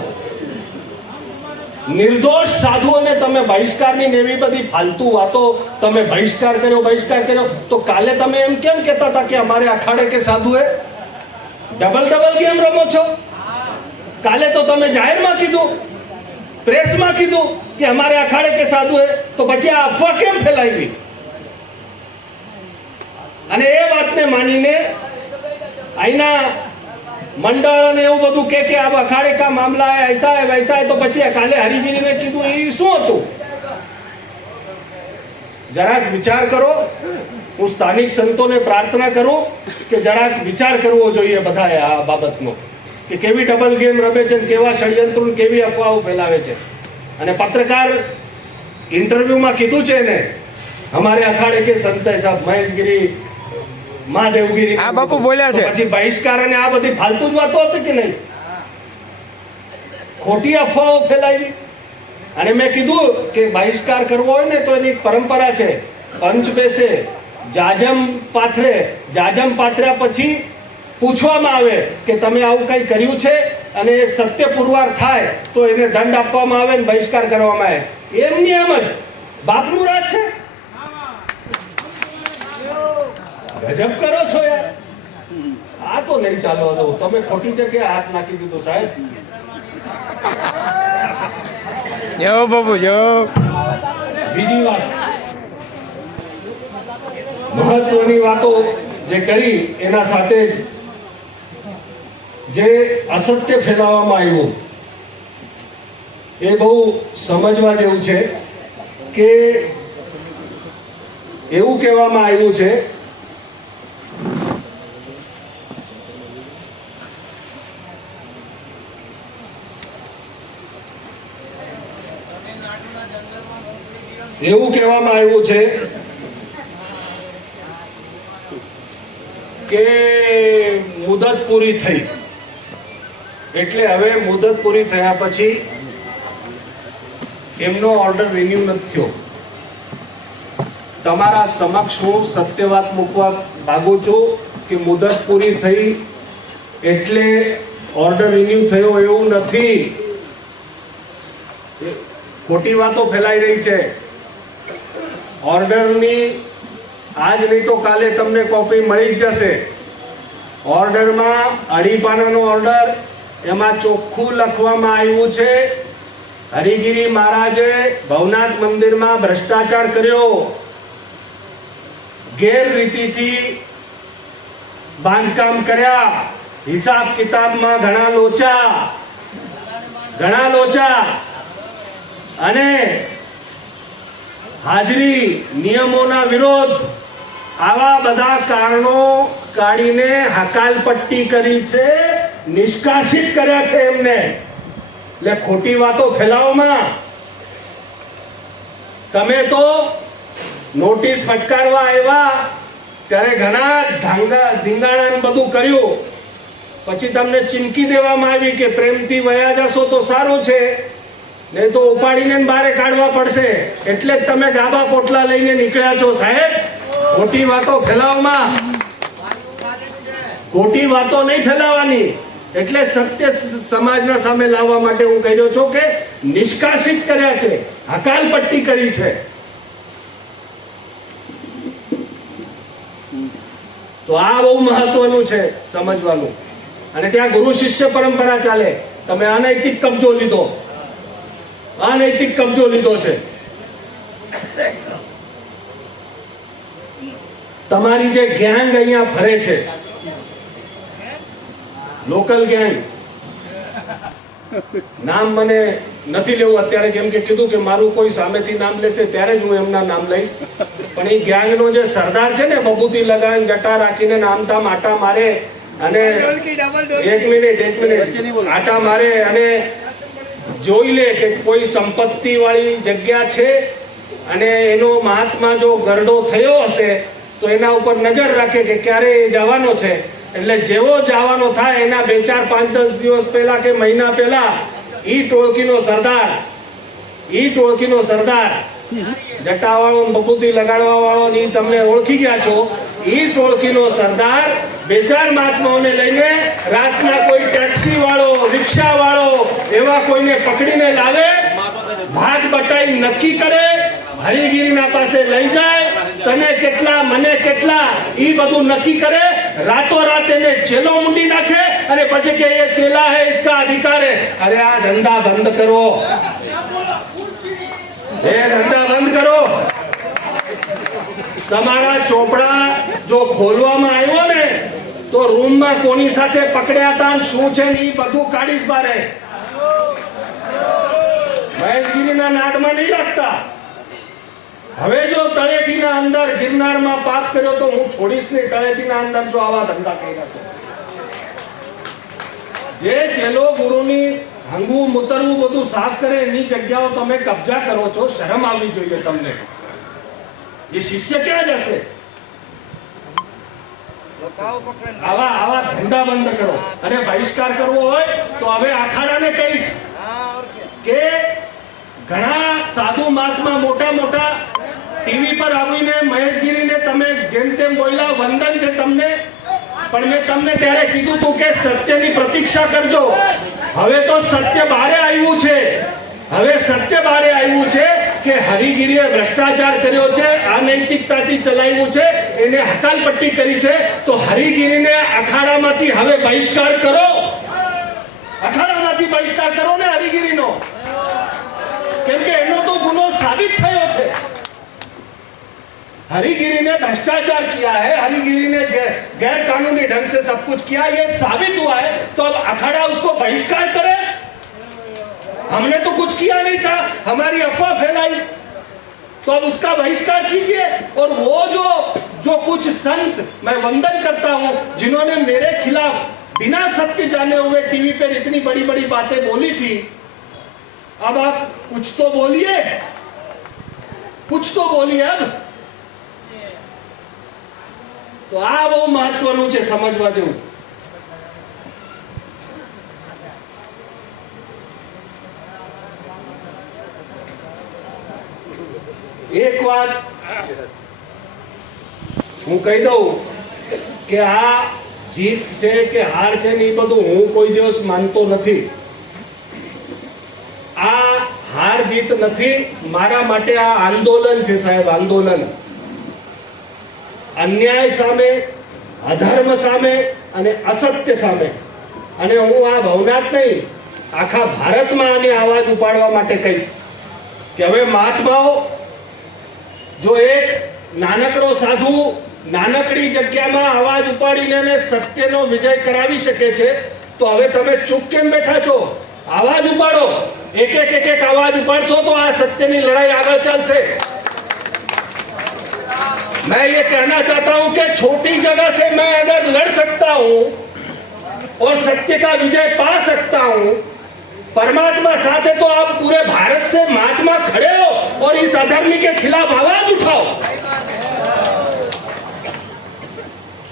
નિર્દોષ સાધુઓને તમે બહિષ્કારની ને એવી બધી ફાલતુ વાતો, તમે બહિષ્કાર કર્યો તો કાલે તમે એમ કેમ કહેતા હતા કે અમારે અખાડે કે સાધુએ? ડબલ ગેમ રમો છો. કાલે તો તમે જાહેરમાં કીધું, પ્રેસમાં કીધું કે અમારે અખાડે કે સાધુએ, તો પછી આ અફવા કેમ ફેલાવી? અને એ વાતને માનીને અહીંના મંડળ અને એવું બધું કે આ અખાડે કા મામલા હે, ऐसा है वैसा है, તો પછી કાલે હરિગીરીને કીધું એ શું હતું? જરાક વિચાર કરો. હું સ્થાનિક સંતોને પ્રાર્થના કરું કે જરાક વિચાર કરવો જોઈએ બધાએ આ બાબતનો, કે કેવી ડબલ ગેમ રમે છે, કેવા ષડયંત્રો, કેવી અફવાઓ ફેલાવે છે. અને પત્રકાર ઇન્ટરવ્યુમાં કીધું છે ને, અમારે અખાડે કે સંત સાહેબ મહેશગીરી, મહાદેવગીરી આ બાપુ બોલ્યા છે. પછી બહિષ્કાર અને આ બધી ફાલતુ જ વાતો હતી કે નહીં? ખોટી અફવાઓ ફેલાવી. અને મેં કીધું કે બહિષ્કાર કરવો હોય ને તો એની પરંપરા છે. પંચ બેસે, જાજમ પાથર્યા પછી પૂછવામાં આવે કે તમે આવું કંઈ કર્યું છે, અને એ સત્ય પુરવાર થાય તો એને દંડ આપવામાં આવે ને બહિષ્કાર કરવામાં આવે. એમની એમ જ બાપનું રાજ છે. ગજબ કરો છો યાર. આ તો નહીં ચાલવા દો. તમે ખોટી જગ્યાએ હાથ નાખી દીધો સાહેબ. જય હો બાપુ, જય હો. બીજી વાત, મહત્વની વાતો જે કરી એના સાથે જ જે અસત્ય ફેલાવવામાં આવ્યું એ બહુ સમજવા જેવું છે. કે એવું કહેવામાં આવ્યું છે કે મુદત પૂરી થઈ એટલે હવે મુદત પૂરી થયા પછી એમનો ઓર્ડર રિન્યુ નથી થયો. તમારા સમક્ષ હું સત્ય વાત મૂકવા માંગુ છું કે મુદત પૂરી થઈ એટલે ઓર્ડર રિન્યુ થયો એવું નથી. ખોટી વાતો ફેલાઈ રહી છે. ઓર્ડરની આજ નહીં તો કાલે તમને કોપી મળી જ જશે. ઓર્ડરમાં 2.5 પાનાનો ઓર્ડર, એમાં ચોખ્ખું લખવામાં આવ્યું છે હરિગીરી મહારાજે ભવનાથ મંદિરમાં ભ્રષ્ટાચાર કર્યો, ગેરરીતિથી બાંધકામ કર્યા, હિસાબ કિતાબમાં ઘણા લોચા અને હાજરી નિયમોના વિરોધ, આવા બધા કારણો કાઢીને હકાલપટ્ટી કરી છે, નિષ્કાસિત કર્યા છે એમને. એટલે ખોટી વાતો ફેલાવવામાં તમે તો નોટિસ ફટકારવા આવ્યા ત્યારે ઘણા ધીંગાણા બધું કર્યું, પછી તમને ચીમકી દેવામાં આવી કે પ્રેમથી વયા જશો તો સારું છે, નહીં તો ઉપાડીને બહાર કાઢવા પડશે. એટલે જ તમે ગાબા પોટલા લઈને નીકળ્યા છો સાહેબ. ખોટી વાતો ફેલાવવામાં, ખોટી વાતો નહીં ફેલાવવાની. એટલે સત્ય સમાજના સામે લાવવા માટે હું કહી રહ્યો છું કે નિષ્કાસિત કર્યા છે, હકાલપટ્ટી કરી છે. તો આ બહુ મહત્વનું છે સમજવાનું. અને ત્યાં ગુરુ શિષ્ય પરંપરા ચાલે. તમે અનૈતિક કબજો લીધો છે. તમારી જે ગેંગ અહીંયા ફરે છે, લોકલ ગેંગ, નામ મને નથી લેવું અત્યારે, કેમ કે કીધું કે મારું કોઈ સામેથી નામ લેશે ત્યારે જ હું એમના નામ લઈશ. પણ એ ગેંગનો જે સરદાર છે ને, બબૂતી લગાવીને જટા રાખીને નામતામ આટા મારે અને એક મિનિટ આટા મારે અને જોઈ લે કે કોઈ સંપત્તિ વાળી જગ્યા છે અને એનો મહાત્મા જો ગરડો થયો હશે તો એના ઉપર નજર રાખે કે ક્યારે એ જવાનો છે. એટલે જેવો જવાનો થાય એના 2, 4, 5, 10 દિવસ પહેલા કે મહિના પહેલા ઈ ટોળકીનો સરદાર જટાવાળો બબૂતી લગાડવા વાળો ની તમને ઓળખી ગયા છો. ઈ ટોળકીનો સરદાર 2, 4 મહાત્માઓને લઈને રાતના કોઈ ટેક્સી વાળો, રિક્ષા વાળો એવા કોઈને પકડીને લાવે, ભાગ બટાઈ નક્કી કરે, હરિગીરીના પાસે લઈ જાય, તને કેટલા મને કેટલા ઈ બધું નક્કી કરે, રાતોરાત એને ચેલો મૂંડી નાખે અને પછી કે ये चेला है इसका अधिकार है. अरे આ ધંધા બંધ કરો, એ ધંધા બંધ કરો. તમારા ચોપડા જો ખોલવામાં આવ્યો ને તો રૂમમાં કોની સાથે પકડ્યા હતા ને શું છે ને ઈ બધું કાઢીશ બારે. મહેશગીરીના નાદમાં નહીં રાખતા. હવે જો તળેટીના અંદર ગિરનારમાં પાપ કર્યો તો હું છોડીશ નહીં. તળેટીના અંદર જો આવા ધંધા કર્યા તો જે ચેલો ગુરુની હંગવું મુતરવું બધું સાફ કરે એની જગ્યાઓ તમે કબજા કરો છો. શરમ આવવી જોઈએ તમને. એ શિષ્ય ક્યાં જશે? આવા ધંધા બંધ કરો. અને બહિષ્કાર કરવો હોય તો હવે અખાડાને કહીશ કે ઘણા સાધુ મહાત્મા મોટા ટીવી પર આવીને મહેશગીરીને તમે જેમ તેમ બોલ્યા, વંદન છે તમને, પણ મેં તમને ત્યારે કીધું હતું કે સત્યની પ્રતીક્ષા કરજો. હવે તો સત્ય બહાર આવ્યું છે. હવે સત્ય બહાર આવ્યું છે કે હરિગીરીએ ભ્રષ્ટાચાર કર્યો છે, અનૈતિકતાથી ચલાવ્યું છે, એને હકાલપટ્ટી કરી છે. તો હરિગીરીને અખાડામાંથી હવે બહિષ્કાર કરો. અખાડામાંથી બહિષ્કાર કરો ને હરિગીરીનો, કેમ કે એનો તો ગુનો સાબિત થયો છે. हरिगिरी ने भ्रष्टाचार किया है, हरिगिरी ने गैर कानूनी ढंग से सब कुछ किया, ये साबित हुआ है. तो अब अखाड़ा उसको बहिष्कार करे. हमने तो कुछ किया नहीं था, हमारी अफवाह फैलाई, तो अब उसका बहिष्कार कीजिए. और वो जो कुछ संत, मैं वंदन करता हूं, जिन्होंने मेरे खिलाफ बिना सत्य जाने हुए टीवी पर इतनी बड़ी बड़ी बातें बोली थी, अब आप कुछ तो बोलिए, कुछ तो बोलिए. अब તો આ બહુ મહત્વનું છે, સમજવા જેવું. એક વાત હું કહી દઉં કે આ જીત છે કે હાર છે ને એ બધું હું કોઈ દિવસ માનતો નથી. આ હાર જીત નથી, મારા માટે આ આંદોલન છે સાહેબ, આંદોલન. અન્યાય સામે, અધર્મ સામે અને અસત્ય સામે. અને હું આ ભવનાથ નહીં, આખા ભારતમાં આને અવાજ ઉપાડવા માટે કહીશ કે હવે મહાત્માઓ જો એક નાનકડો સાધુ નાનકડી જગ્યામાં અવાજ ઉપાડીને એને સત્યનો વિજય કરાવી શકે છે, તો હવે તમે ચૂપ કેમ બેઠા છો? અવાજ ઉપાડો. એક અવાજ ઉપાડશો તો આ સત્યની લડાઈ આગળ ચાલશે. मैं ये कहना चाहता हूं कि छोटी जगह से मैं अगर लड़ सकता हूं और सत्य का विजय पा सकता हूं, परमात्मा साथ है, तो आप पूरे भारत से महात्मा खड़े हो और इस अधर्मी के खिलाफ आवाज उठाओ.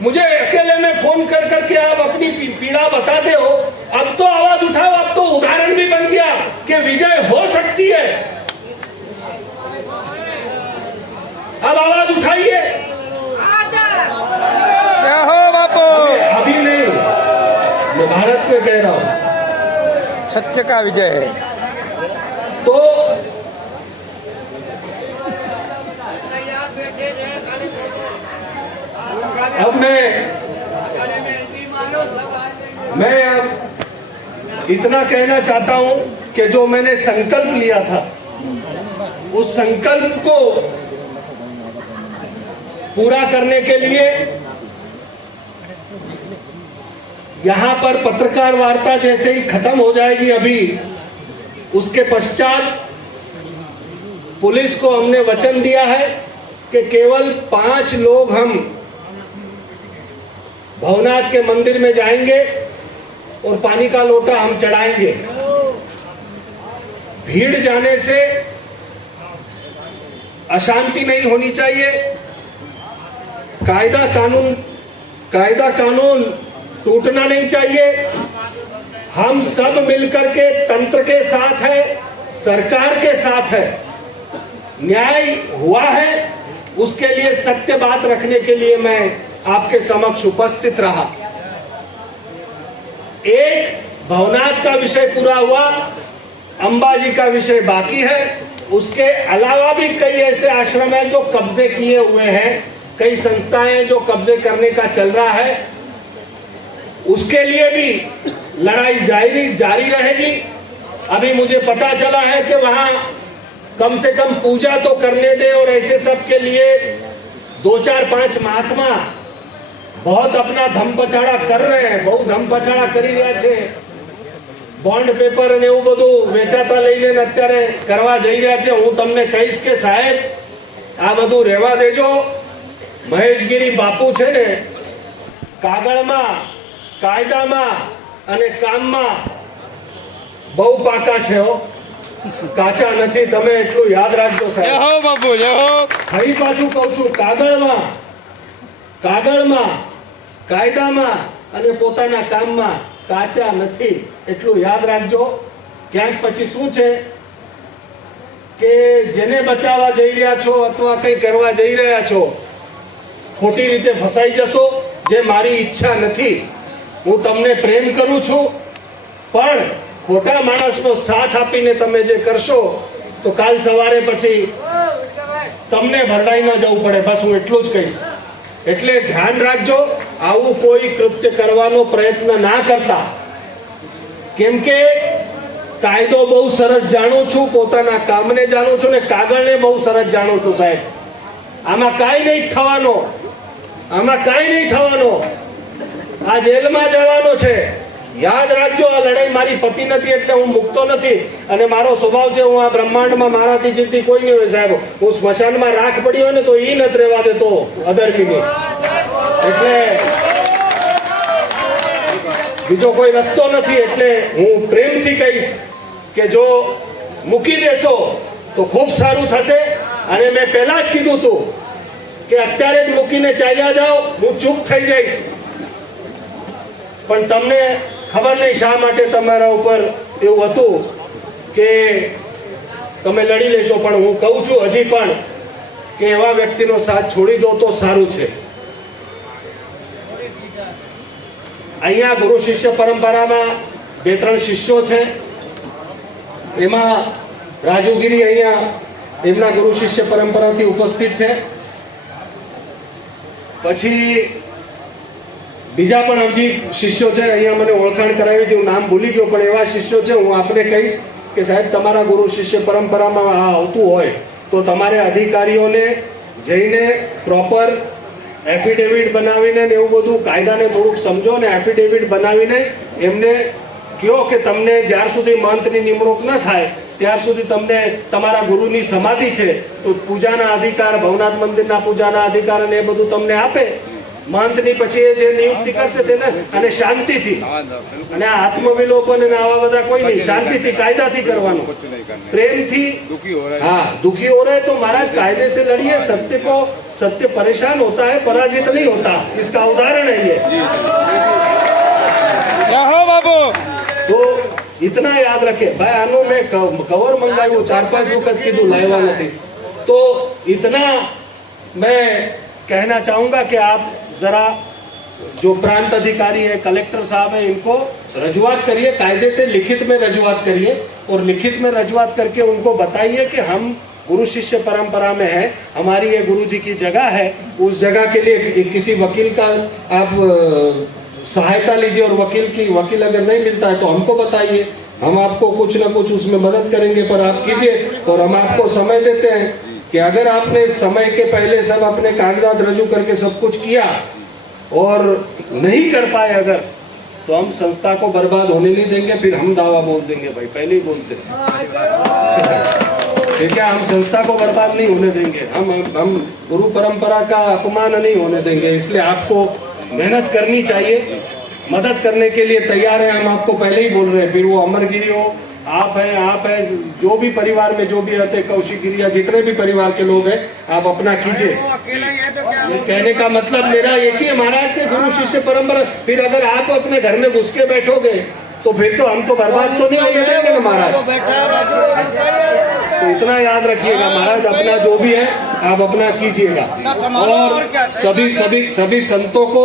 मुझे अकेले में फोन कर करके आप अपनी पीड़ा बताते हो. अब तो आवाज उठाओ. अब तो उदाहरण भी बन गया कि विजय हो सकती है. अब आवाज उठाइए. जय हो बापू. अभी नहीं, मैं भारत में कह रहा हूं. सत्य का विजय है. तो अब मैं अब इतना कहना चाहता हूं कि जो मैंने संकल्प लिया था, उस संकल्प को पूरा करने के लिए यहां पर पत्रकार वार्ता जैसे ही खत्म हो जाएगी अभी, उसके पश्चात पुलिस को हमने वचन दिया है कि केवल 5 लोग हम भवनाथ के मंदिर में जाएंगे और पानी का लोटा हम चढ़ाएंगे। भीड़ जाने से अशांति नहीं होनी चाहिए, कायदा कानून टूटना नहीं चाहिए। हम सब मिलकर के तंत्र के साथ है, सरकार के साथ है। न्याय हुआ है, उसके लिए सत्य बात रखने के लिए मैं आपके समक्ष उपस्थित रहा। एक भवनाथ का विषय पूरा हुआ, अंबाजी का विषय बाकी है। उसके अलावा भी कई ऐसे आश्रम हैं जो कब्जे किए हुए हैं, कई संस्थाएं जो कब्जे करने का चल रहा है, उसके लिए भी लड़ाई जारी रहेगी। अभी मुझे पता चला है कि वहां कम से कम पूजा तो करने दे, और ऐसे सब के लिए 2, 4, 5 महात्मा बहुत अपना ધમપછાડા कर रहे हैं, બહુ ધમપછાડા કરી રહ્યા છે। બોન્ડ પેપર અને એવું બધું વેચાતા લઈને અત્યારે કરવા જઈ રહ્યા છે। હું તમને કહીશ કે સાહેબ આ બધું રહેવા દેજો। મહેશગીરી બાપુ છે ને, કાગળમાં, કાયદામાં અને કામમાં બહુ પાકા છે હો, કાચા નથી। તમે એટલું યાદ રાખજો જય સાહેબ। હો બાપુ, જય હો। ફરી પાછું કહું છું, કાગળમાં, કાયદામાં અને પોતાના કામમાં કાચા નથી, એટલું યાદ રાખજો। ક્યાંક પછી શું છે કે જેને બચાવવા જઈ રહ્યા છો અથવા કંઈ કરવા જઈ રહ્યા છો, ખોટી રીતે ફસાઈ જશો, જે મારી ઈચ્છા નથી। હું તમને પ્રેમ કરું છું, પણ ખોટા માણસનો સાથ આપીને તમે જે કરશો તો કાલ સવારે પછી તમને ભરડાઈ ન જવું પડે। બસ હું એટલું જ કહીશ। એટલે ધ્યાન રાખજો, આવું કોઈ કૃત્ય કરવાનો પ્રયત્ન ના કરતા। કેમ કે કાયદો બહુ સરસ જાણું છું, પોતાના કામને જાણું છું ને કાગળને બહુ સરસ જાણું છું સાહેબ। આમાં કાંઈ નહીં થવાનો, આ જેલમાં જવાનો છે। યાદ રાખજો, આ લડાઈ મારી પતિ નથી એટલે હું મુકતો નથી, અને મારો સ્વભાવ છે, હું આ બ્રહ્માંડમાં મારાથી જીતી કોઈ નહીં હોય સાહેબ। હું સ્મશાનમાં રાખ પડી હોય ને તો ઈ નથી રહેવા દેતો અધર્મીને। એટલે બીજો કોઈ રસ્તો નથી। એટલે હું પ્રેમથી કહીશ કે જો મૂકી દેશો તો ખૂબ સારું થશે। અને મેં પહેલા જ કીધું હતું કે અત્યારે જ મૂકીને ચાલ્યા જાઓ, હું ચૂપ થઈ જઈશ। પણ તમને ખબર નહીં શા માટે તમારા ઉપર એવું હતું કે તમે લડી લેશો। પણ હું કહું છું હજી પણ કે એવા વ્યક્તિનો સાથ છોડી દો તો સારું છે। અહીંયા ગુરુ શિષ્ય પરંપરામાં 2-3 શિષ્યો છે, એમાં રાજુગીરી અહીંયા એમના ગુરુ શિષ્ય પરંપરાથી ઉપસ્થિત છે। પછી બીજા પણ હજી શિષ્યો છે, અહીંયા મને ઓળખાણ કરાવી હતી, હું નામ ભૂલી ગયો, પણ એવા શિષ્યો છે। હું આપને કહીશ કે સાહેબ તમારા ગુરુ શિષ્ય પરંપરામાં આ આવતું હોય તો તમારે અધિકારીઓને જઈને પ્રોપર એફિડેવિટ બનાવીને ને એવું બધું કાયદાને થોડુંક સમજો ને એફિડેવિટ બનાવીને એમને કહો કે તમને જ્યાર સુધી મંત્રની નિમણૂક ન થાય ત્યાર સુધી તમને તમારા ગુરુની સમાધિ છે તો પૂજાના અધિકાર, ભવનાથ મંદિરના પૂજાના અધિકાર અને એ બધું તમને આપે। મંત્રની પછી જે નિયુક્તિ કરશે તેને અને શાંતિથી, અને આ આત્મવિલોપન અને આવા બધા કોઈ નહીં, શાંતિથી કાયદાથી કરવાનું, પ્રેમથી। हाँ, दुखी हो रहे तो महाराज कायदे से लड़िए। सत्य परेशान होता है, पराजित नहीं होता। इसका उदाहरण है ये। જય હો બાપુ। तो इतना याद रखे भाई। आनो मैं कवर मंगाव्યું 4-5 वखत कीधું લાવ્યા નથી, तो इतना मैं कहना चाहूंगा कि आप जरा जो प्रांत अधिकारी है, कलेक्टर साहब है, इनको रजूआत करिए, कायदे से लिखित में रजूआत करिए, और लिखित में रजूआत करके उनको बताइए कि हम गुरु शिष्य परंपरा में है, हमारी ये गुरु जी की जगह है, उस जगह के लिए किसी वकील का आप सहायता लीजिए, और वकील अगर नहीं मिलता है तो हमको बताइए, हम आपको कुछ ना कुछ उसमें मदद करेंगे, पर आप कीजिए। और हम आपको समय देते हैं कि अगर आपने समय के पहले सब अपने कागजात रजू करके सब कुछ किया और नहीं कर पाए अगर, तो हम संस्था को बर्बाद होने नहीं देंगे, फिर हम दावा बोल देंगे भाई, पहले ही बोलते हैं। ठीक है, हम संस्था को बर्बाद नहीं होने देंगे, हम गुरु परंपरा का अपमान नहीं होने देंगे। इसलिए आपको मेहनत करनी चाहिए, मदद करने के लिए तैयार है हम, आपको पहले ही बोल रहे हैं। फिर वो अमरगिरी हो, आप हैं, जो भी परिवार में जो भी रहते हैं, कौशिक गिरी या जितने भी परिवार के लोग हैं, आप अपना कीजिए। ये कहने का मतलब मेरा एक ही है, महाराज के गुरु शिष्य परंपरा। फिर अगर आप अपने घर में घुस के बैठोगे तो फिर तो हम तो बर्बाद तो नहीं होने देंगे ना महाराज। तो इतना याद रखिएगा महाराज, अपना जो भी है आप अपना कीजिएगा। और सभी संतों को,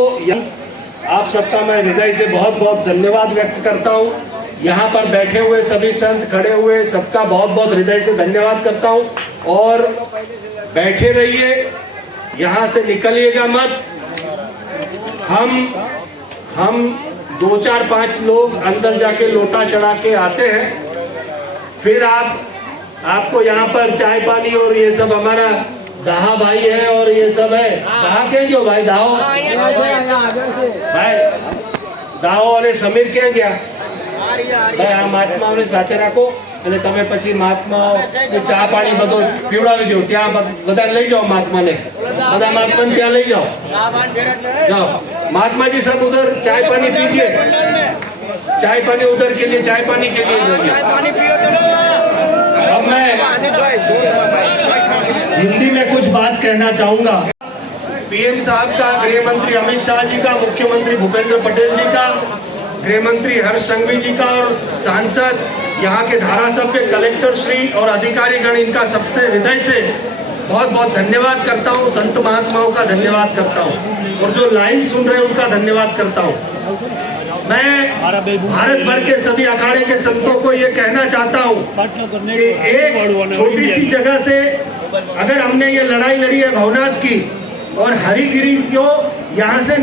आप सबका मैं हृदय से बहुत बहुत धन्यवाद व्यक्त करता हूँ। यहाँ पर बैठे हुए सभी संत, खड़े हुए सबका बहुत बहुत हृदय से धन्यवाद करता हूँ। और बैठे रहिए, यहाँ से निकलिएगा मत। हम 2 4 5 लोग अंदर जाके लोटा चढ़ा के आते हैं, फिर आपको यहाँ पर चाय पानी और ये सब, हमारा दाहा भाई है और ये सब है। दाहा के जो भाई दाहो भाई દાહો અને સમીર ક્યાં ગયા? ભાઈ આ મહાત્માઓને સાથે રાખો અને તમે પછી મહાત્માઓ ચા પાણી બધો પીવડાવી દો, ત્યાં બધા લઈ જાઓ મહાત્માને, બધા મહાત્માને ત્યાં લઈ જાઓ। जाओ महात्मा जी, सब उधर चाय पानी पीजिए, चाय पानी उधर के लिए, चाय पानी के लिए अब मैं हिंदी में कुछ बात कहना चाहूंगा। पीएम साहब का, गृह मंत्री अमित शाह जी का, मुख्यमंत्री भूपेंद्र पटेल जी का, गृह मंत्री हर्ष संघवी जी का और सांसद, यहाँ के धारासभ्य, कलेक्टर श्री और अधिकारीगण, इनका सबसे हृदय से बहुत बहुत धन्यवाद करता हूँ। संत महात्माओं का धन्यवाद करता हूँ और जो लाइन सुन रहे हैं उनका धन्यवाद करता हूँ। मैं भारत भर के सभी अखाड़े के संतों को ये कहना चाहता हूँ कि एक छोटी सी जगह से अगर हमने ये लड़ाई लड़ी है भवनाथ की और हरिगिरी को यहाँ से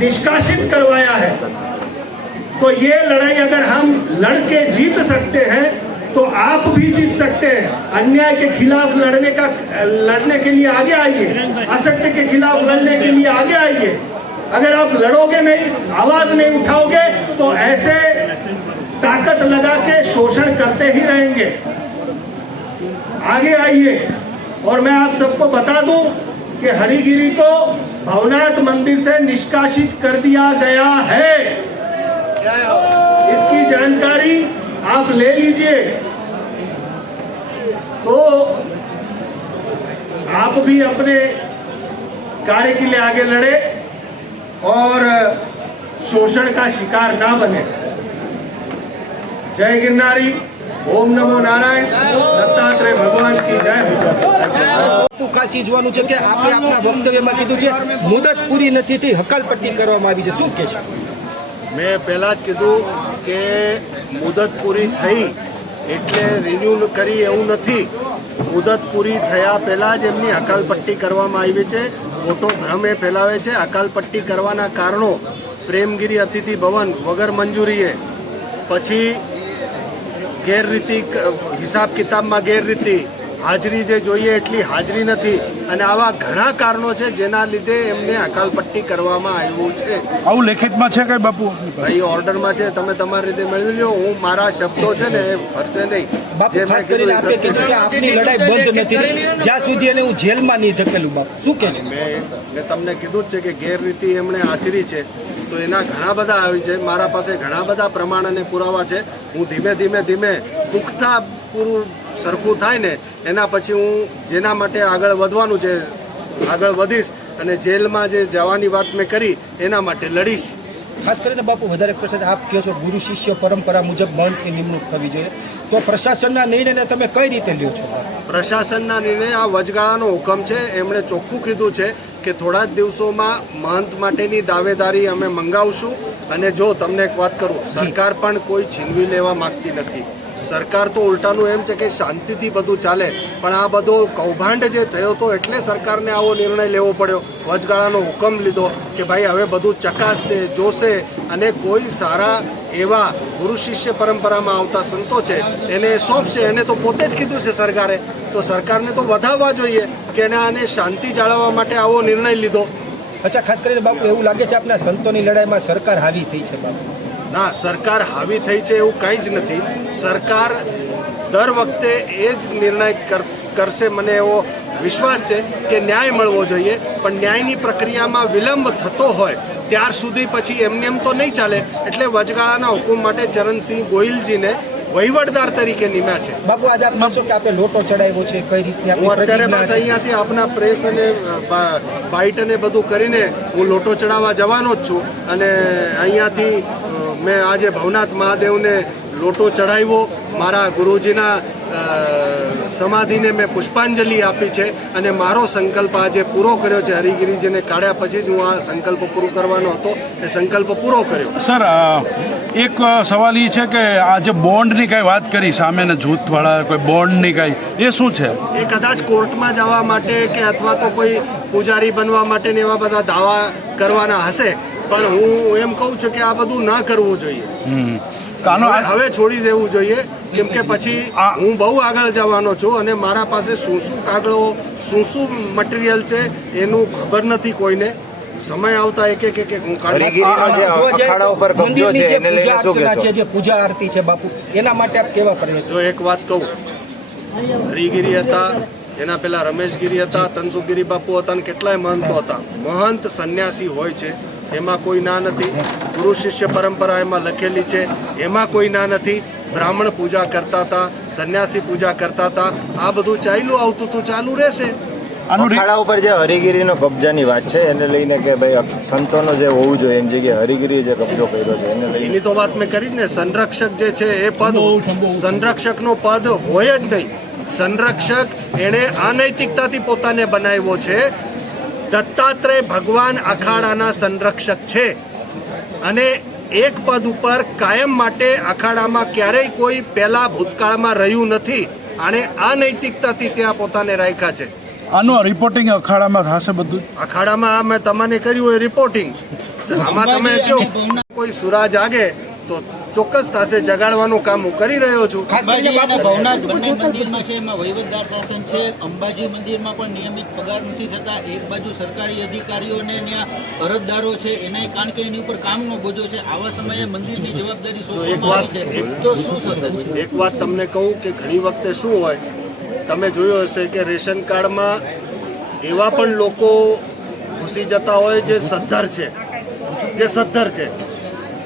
निष्कासित करवाया है, तो ये लड़ाई अगर हम लड़ के जीत सकते हैं तो आप भी जीत सकते हैं। अन्याय के खिलाफ लड़ने के लिए आगे आइए, असत्य के खिलाफ लड़ने के लिए आगे आइए। अगर आप लड़ोगे नहीं, आवाज नहीं उठाओगे, तो ऐसे ताकत लगा के शोषण करते ही रहेंगे। आगे आइए। और मैं आप सबको बता दूं कि हरिगिरी को भवनाथ मंदिर से निष्कासित कर दिया गया है। इसकी जानकारी आप ले लीजिए, तो आप भी अपने कार्य के लिए आगे लड़े और शोषण का शिकार ना बने। जय गिरनारी, ओम नमो नारायण, दत्तात्रेय भगवान की जय हो। ખાસ એ જોવાનું છે કે આપણે આપણા વક્તવ્યમાં કીધું છે મુદત પૂરી નથી થઈ, હકાલપટ્ટી કરવામાં આવી છે, શું કહે છે? મેં પહેલાં જ કીધું કે મુદત પૂરી થઈ એટલે રિન્યુ કરી એવું નથી। મુદત પૂરી થયા પહેલાં જ એમની હકાલપટ્ટી કરવામાં આવી છે। ખોટો ભ્રમ એ ફેલાવે છે। હકાલપટ્ટી કરવાના કારણો પ્રેમગીરી અતિથિ ભવન વગર મંજૂરીએ, પછી ગેરરીતિ, હિસાબ કિતાબમાં ગેરરીતિ, હાજરી જે જોઈએ એટલી હાજરી નથી, અને આવા ઘણા કારણો છે જેના લીધે એમને હકાલપટ્ટી કરવામાં આવ્યું છે। આવું લેખિતમાં છે કે બાપુ? ભાઈ ઓર્ડરમાં છે, તમે તમારી રીતે મેળવી લો। હું મારા શબ્દો છે ને એ ફરશે નહીં। બાપુ ખાસ કરીને આપણે કીધું કે આપની લડાઈ બંધ નથી રહી જ્યાં સુધી એને હું જેલમાં નહીં ધકેલું। બાપુ શું કહે છે? મેં તમને કીધું જ છે કે ગેરરીતિ એમણે આચરી છે, તો એના ઘણા બધા આવી છે। મારા પાસે ઘણા બધા પ્રમાણ અને પુરાવા છે। હું ધીમે પુખ્તા પૂરું સરખું થાય ને એના પછી હું જેના માટે આગળ વધવાનું છે આગળ વધીશ, અને જેલમાં જે જવાની વાત મેં કરી એના માટે લડીશ। ખાસ કરીને બાપુ વધારે પ્રશ્ન આપ કહો છો ગુરુ શિષ્ય પરંપરા મુજબ મહંતની નિમણૂક થવી જોઈએ, તો પ્રશાસનના નિર્ણયને તમે કઈ રીતે લ્યો છો? પ્રશાસનના નિર્ણય આ વચગાળાનો હુકમ છે। એમણે ચોખ્ખું કીધું છે કે થોડા જ દિવસોમાં મહંત માટેની દાવેદારી અમે મંગાવશું। અને જો તમને એક વાત કરું, સરકાર પણ કોઈ છીનવી લેવા માંગતી નથી। સરકાર તો ઉલટાનું એમ છે કે શાંતિથી બધું ચાલે, પણ આ બધો કૌભાંડ જે થયો હતો એટલે સરકારને આવો નિર્ણય લેવો પડ્યો। વચગાળાનો હુકમ લીધો કે ભાઈ હવે બધું ચકાસશે, જોશે, અને કોઈ સારા એવા ગુરુ શિષ્ય પરંપરામાં આવતા સંતો છે એને સોંપશે। એને તો પોતે જ કીધું છે સરકારે તો સરકારને તો વધાવવા જોઈએ કે આને શાંતિ જાળવવા માટે આવો નિર્ણય લીધો. અચ્છા, ખાસ કરીને બાપુ એવું લાગે છે આપના સંતોની લડાઈમાં સરકાર હાવી થઈ છે બાપુ? ના, સરકાર હાવી થઈ છે એવું કંઈ જ નથી. સરકાર દર વખતે એ જ નિર્ણય કરશે. મને એવો વિશ્વાસ છે કે ન્યાય મળવો જોઈએ, પણ ન્યાયની પ્રક્રિયામાં વિલંબ થતો હોય ત્યાર સુધી પછી એમને એમ તો નહીં ચાલે. એટલે વચગાળાના હુકુમ માટે ચરણસિંહ ગોહિલજીને વહીવટદાર તરીકે નિમ્યા છે. બાપુ, આજે આપ કહેશો કે આપણે લોટો ચડાવ્યો છે, કઈ રીતે હું અત્યારે બસ અહીંયાથી આપના પ્રેસ અને બાઇટ અને બધું કરીને હું લોટો ચડાવવા જવાનો જ છું. અને અહીંયાથી મેં આજે ભવનાથ મહાદેવને લોટો ચડાવ્યો. મારા ગુરુજીના સમાધિને મેં પુષ્પાંજલિ આપી છે અને મારો સંકલ્પ આજે પૂરો કર્યો છે. હરિગીરીજીને કાઢ્યા પછી જ હું આ સંકલ્પ પૂરો કરવાનો હતો, એ સંકલ્પ પૂરો કર્યો. સર, એક સવાલ એ છે કે આ જે બોન્ડની કાંઈ વાત કરી સામેના જૂથવાળા, કોઈ બોન્ડની કાંઈ, એ શું છે? એ કદાચ કોર્ટમાં જવા માટે કે અથવા તો કોઈ પૂજારી બનવા માટે ને એવા બધા દાવા કરવાના હશે, પણ હું એમ કહું છું કે આ બધું ના કરવું જોઈએ. હવે છોડી દેવું જોઈએ, કેમ કે પછી હું બહુ આગળ જવાનો છું અને મારા પાસે શું શું કાગળો, શું મટીરિયલ છે એનું ખબર નથી કોઈને. સમય આવતા એક હું પૂજા આરતી છે બાપુ, એના માટે આપ કેવા પ્રયત્ન? જો એક વાત કહું, હરિગીરી હતા, એના પેલા રમેશગીરી હતા, તનસુગીરી બાપુ હતા અને કેટલાય મહંતો હતા. મહંત સંન્યાસી હોય છે, એમાં કોઈ ના નથી. ગુરુ શિષ્ય પરંપરા એમાં લખેલી છે, એમાં કોઈ ના નથી. બ્રાહ્મણ પૂજા કરતા હતા, સંન્યાસી પૂજા કરતા હતા. આ બધું ચાલ્યું આવતું હતું, ચાલુ રહેશે. અખાડા ઉપર જે હરિગીરીનો કબજાની વાત છે એને લઈને કે ભાઈ સંતોનો જે હોવું જોઈએ એની જગ્યાએ હરિગીરીએ જે કબજો કર્યો છે એને લઈને એની તો વાત મેં કરી જ ને. સંરક્ષક જે છે એ પદ સંરક્ષકનો પદ હોય જ નહીં. સંરક્ષક એણે અનૈતિકતાથી પોતાને બનાવ્યો છે. દત્તાત્રેય ભગવાન અખાડાના સંરક્ષક છે અને એક પદ ઉપર કાયમ માટે અખાડામાં ક્યારેય કોઈ પહેલા ભૂતકાળમાં રહ્યું નથી. આણે અનૈતિકતાથી ત્યાં પોતાને રાખ્યા છે. આનું રિપોર્ટિંગ અખાડામાં થશે બધું? અખાડામાં મેં તમને કર્યું એ રિપોર્ટિંગ. આમાં તમે કહો કોઈ સુરા જાગે તો ચોક્કસ થશે. જગાડવાનું કામ હું કરી રહ્યો છું. ભવનાથ બંને મંદિરમાં છે, એમાં વહીવટદાર શાસન છે. અંબાજી મંદિરમાં પણ નિયમિત પગાર નથી થતા. એક બાજુ સરકારી અધિકારીઓને ત્યાં અરજદારો છે, એના કારણ કે એની ઉપર કામનો બોજો છે. આવા સમયે મંદિરની જવાબદારી સોંપવામાં આવી છે, તો શું થશે? એક વાત તમને કહું કે ઘણી વખતે શું હોય, તમે જોયું હશે કે રેશન કાર્ડમાં એવા પણ લોકો ઘૂસી જતા હોય જે સદ્ધર છે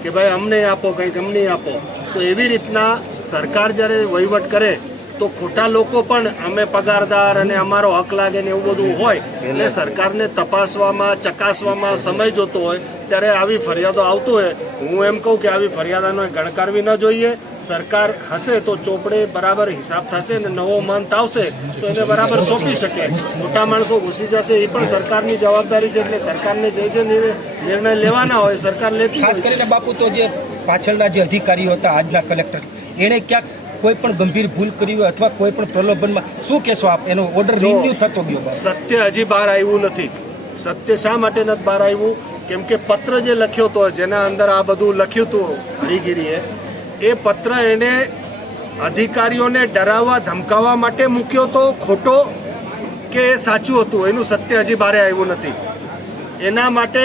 કે ભાઈ અમને આપો, કંઈક અમને આપો. તો એવી રીતના સરકાર જ્યારે વહીવટ કરે તો ખોટા લોકો પણ અમે પગારદાર અને અમારો હક લાગે ને એવું બધું હોય, એટલે સરકારને તપાસવામાં, ચકાસવામાં સમય જોતો હોય ત્યારે આવી ફરિયાદો આવતું હોય. હું એમ કહું કે આવી ફરિયાદોને ગણકારવી ન જોઈએ. સરકાર હશે તો ચોપડે બરાબર હિસાબ થશે ને નવો મંથ આવશે તો એને બરાબર સોંપી શકે. મોટા માણસો ઘૂસી જશે એ પણ સરકારની જવાબદારી છે, એટલે સરકારને જે નિર્ણય લેવાના હોય સરકાર લેતી. ખાસ કરીને બાપુ તો જે પાછળના જે અધિકારીઓ હતા, આજના કલેક્ટર, એણે ક્યાંક કોઈ પણ ગંભીર ભૂલ કરી હોય અથવા કોઈ પણ પ્રલોભનમાં શું કહેશો આપ? એનો ઓર્ડર રિન્યુ થતો ગયો? સત્ય હજી બહાર આવ્યું નથી. સત્ય શા માટે નથી બહાર આવ્યું? કેમ કે પત્ર જે લખ્યો હતો, જેના અંદર આ બધું લખ્યું હતું હરિગીરીએ, એ પત્ર એને અધિકારીઓને ડરાવવા ધમકાવવા માટે મૂક્યો હતો ખોટો કે એ સાચું હતું? એનું સત્ય હજી બહાર આવ્યું નથી. એના માટે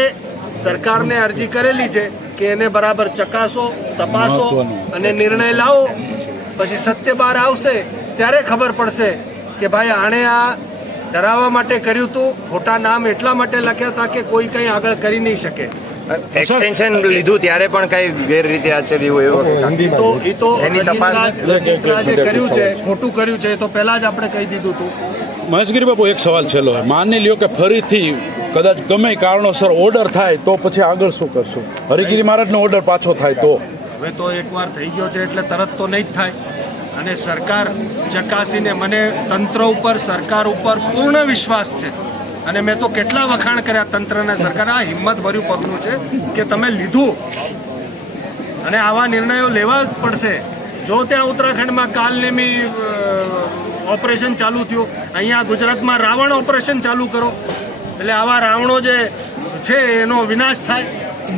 સરકારને અરજી કરેલી છે કે એને બરાબર ચકાસો, તપાસો અને નિર્ણય લાવો. પછી સત્ય બહાર આવશે ત્યારે ખબર પડશે કે ભાઈ આણે આ ડરાવવા માટે કર્યું હતું. ખોટા નામ એટલા માટે લખ્યા હતા કે કોઈ કંઈ આગળ કરી નહીં શકે. એક્સટેન્શન લીધું ત્યારે પણ કઈ ગેરરીતિ આચર્યું એવું એ તો રજીન્દ્રાજે કર્યું છે, ખોટું કર્યું છે, તો પહેલા જ આપણે કહી દીધું હતું. મહેશગીરી બાપુ, એક સવાલ છેલ્લો. માની લ્યો કે ફરીથી કદાચ ગમે કારણોસર ઓર્ડર થાય તો પછી આગળ શું કરશું? હરિગીરી મહારાજનો ઓર્ડર પાછો થાય તો? હવે તો એકવાર થઈ ગયો છે એટલે તરત તો નહીં જ થાય. અને સરકાર ચકાસીને, મને તંત્ર ઉપર, સરકાર ઉપર પૂર્ણ વિશ્વાસ છે. અને મેં તો કેટલા વખાણ કર્યા તંત્રના. સરકાર આ હિંમતભર્યું પગલું છે કે તમે લીધું અને આવા નિર્ણયો લેવા જ પડશે. જો ત્યાં ઉત્તરાખંડમાં કાલનેમી ઓપરેશન ચાલુ થયું, અહીંયા ગુજરાતમાં રાવણ ઓપરેશન ચાલુ કરો, એટલે આવા રાવણો જે છે એનો વિનાશ થાય.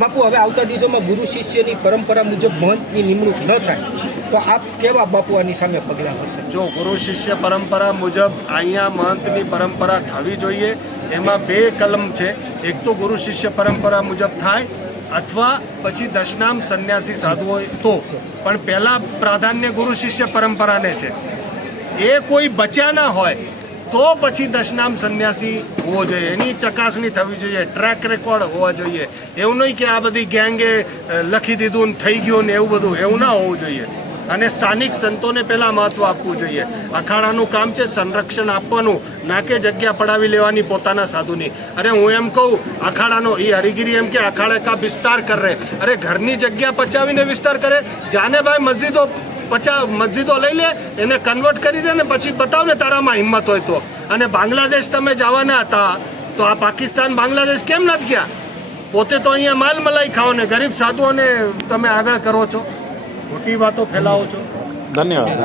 બાપુ, હવે આવતા દિવસોમાં ગુરુ શિષ્યની પરંપરા મુજબ મહંતની નિમણૂક ન થાય તો આપ કેવા બાપુ આની સામે પગલાં ભરશે? જો ગુરુ શિષ્ય પરંપરા મુજબ અહીંયા મહંતની પરંપરા થવી જોઈએ. એમાં 2 કલમ છે. એક તો ગુરુ શિષ્ય પરંપરા મુજબ થાય અથવા પછી દશનામ સંન્યાસી સાધુ હોય તો, પણ પહેલાં પ્રાધાન્ય ગુરુ શિષ્ય પરંપરાને છે. એ કોઈ બચ્યા ના હોય તો પછી દશનામ સંન્યાસી હોવો જોઈએ. એની ચકાસણી થવી જોઈએ, ટ્રેક રેકોર્ડ હોવા જોઈએ. એવું નહીં કે આ બધી ગેંગે લખી દીધું ને થઈ ગયું ને એવું બધું, એવું ના હોવું જોઈએ. અને સ્થાનિક સંતોને પહેલાં મહત્ત્વ આપવું જોઈએ. અખાડાનું કામ છે સંરક્ષણ આપવાનું, ના કે જગ્યા પડાવી લેવાની પોતાના સાધુની. અરે હું એમ કહું, અખાડાનો એ હરિગીરી એમ કે અખાડે કા વિસ્તાર કરે. અરે ઘરની જગ્યા પચાવીને વિસ્તાર કરે. જાને ભાઈ મસ્જિદો લઈ લે, એને કન્વર્ટ કરી દે ને પછી બતાવ ને તારામાં હિંમત હોય તો. અને બાંગ્લાદેશ તમે જવાના હતા તો આ પાકિસ્તાન બાંગ્લાદેશ કેમ નથી ગયા? પોતે તો અહીંયા માલ મલાઈ ખાઓ ને ગરીબ સાધુઓને તમે આગળ કરો છો, ખોટી વાતો ફેલાવો છો. ધન્યવાદ.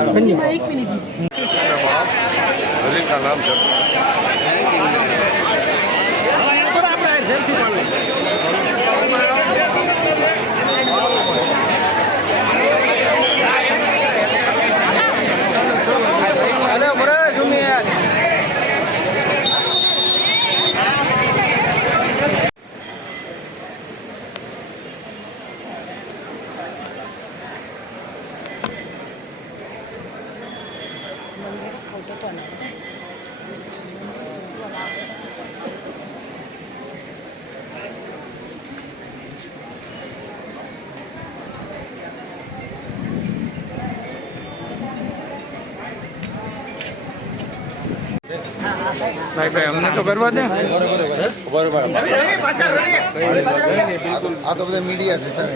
अली का नाम जब ભાઈ અમને તો કરવા દે. આ તો બધા મીડિયા છે સર.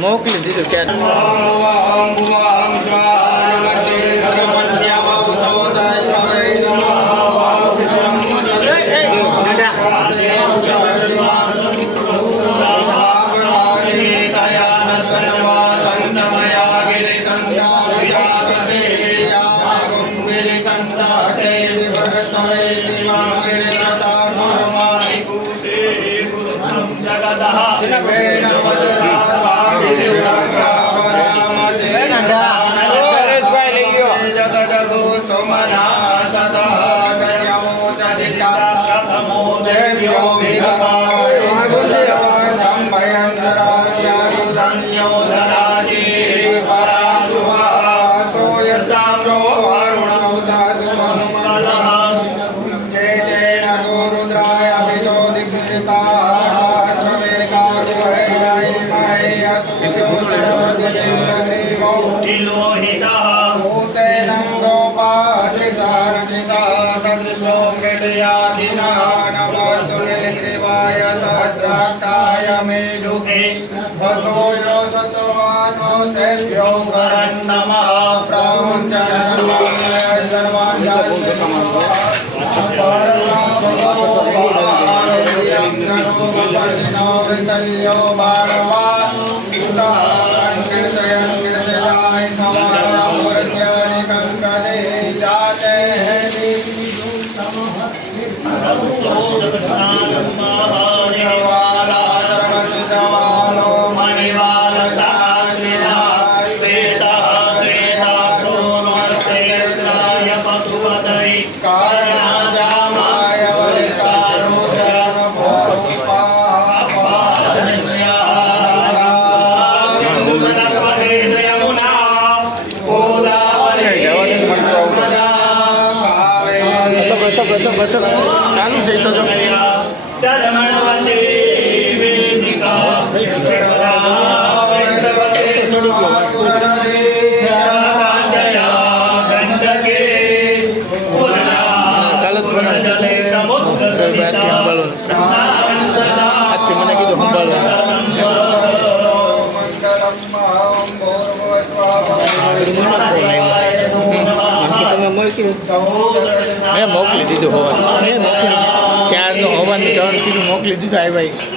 મોકલી દીધું ક્યાં કારણ મેં મોકલી દીધું હોવાનું મેં મોકલી ક્યારનો હોવાનું જવાનું કીધું મોકલી દીધું આવ્યા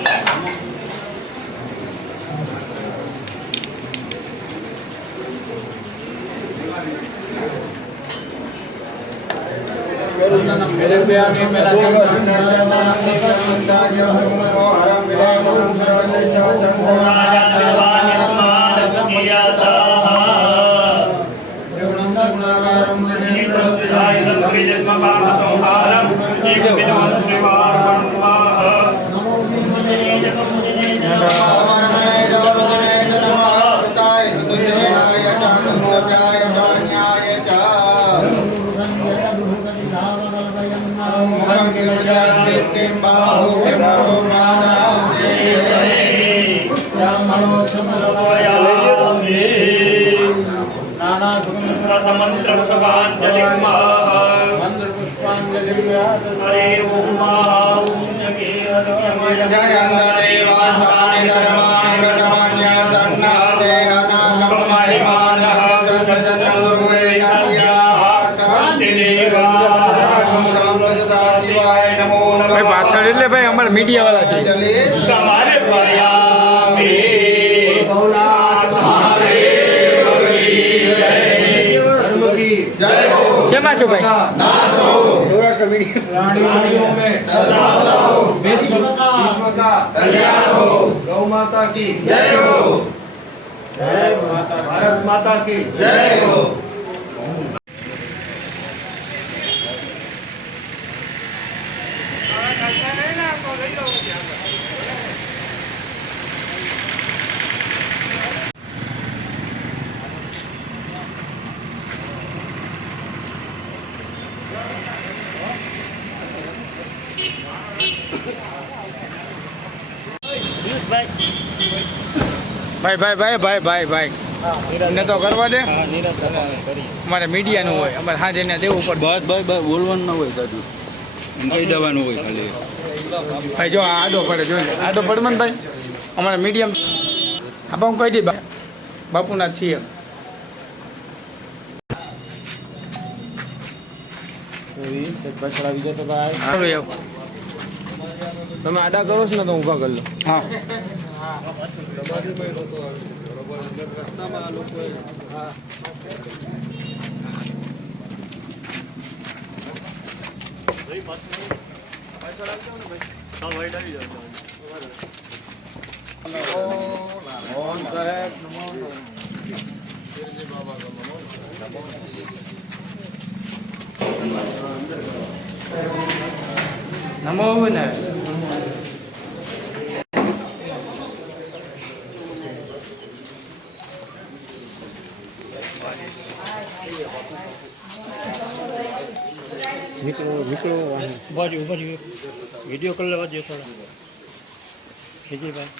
પાછળ એટલે ભાઈ અમારા મીડિયા વાળા છે કેમાં છો ભાઈ સૌરાષ્ટ્ર गौ माता की जय हो, भारत माता की जय हो। ભાઈ ભાઈ ભાઈ ભાઈ ભાઈ ભાઈ એને તો કરવા દે અમારે મીડિયાનું હોય અમારે સાંજે એને દેવું પડે બસ બસ બસ બોલવાનું ના હોય સાચું કહી દેવાનું હોય ખાલી ભાઈ જો આ આડો પડે જોઈ આડો પડે ને ભાઈ અમારે મીડિયમ હા હું કહી દઈ બાપુના છીએ તમે આડા કરો છો ને તો ઊભા કરી લો હા નમો ને બાજુ વિડીયો કરી લેવા દે થોડા વિજયભાઈ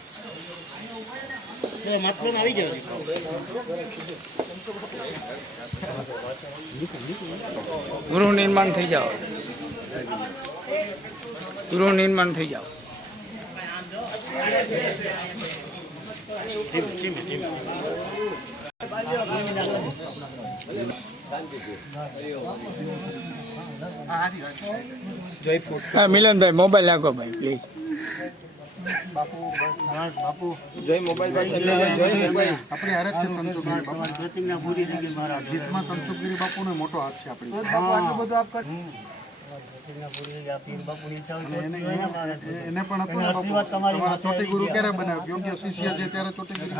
આવી જાવ ગૃહ નિર્માણ થઈ જાઓ ગૃહ નિર્માણ થઈ જાઓ હા મિલનભાઈ મોબાઈલ નાખો ભાઈ પ્લીઝ જય મોબાઈલ પાછળ જય મોબાઈલ આપણે હારે જ છે તનસુખગીરી બાપુ જીતમાં તનસુખગીરી બાપુનો મોટો હાથ છે આપણી એને પણ હતું ને બાપુ તમારા ચોટી ગુરુ ક્યારે બનાવ્યો યોગ્ય શિષ્ય છે ત્યારે ચોટી ગુરુ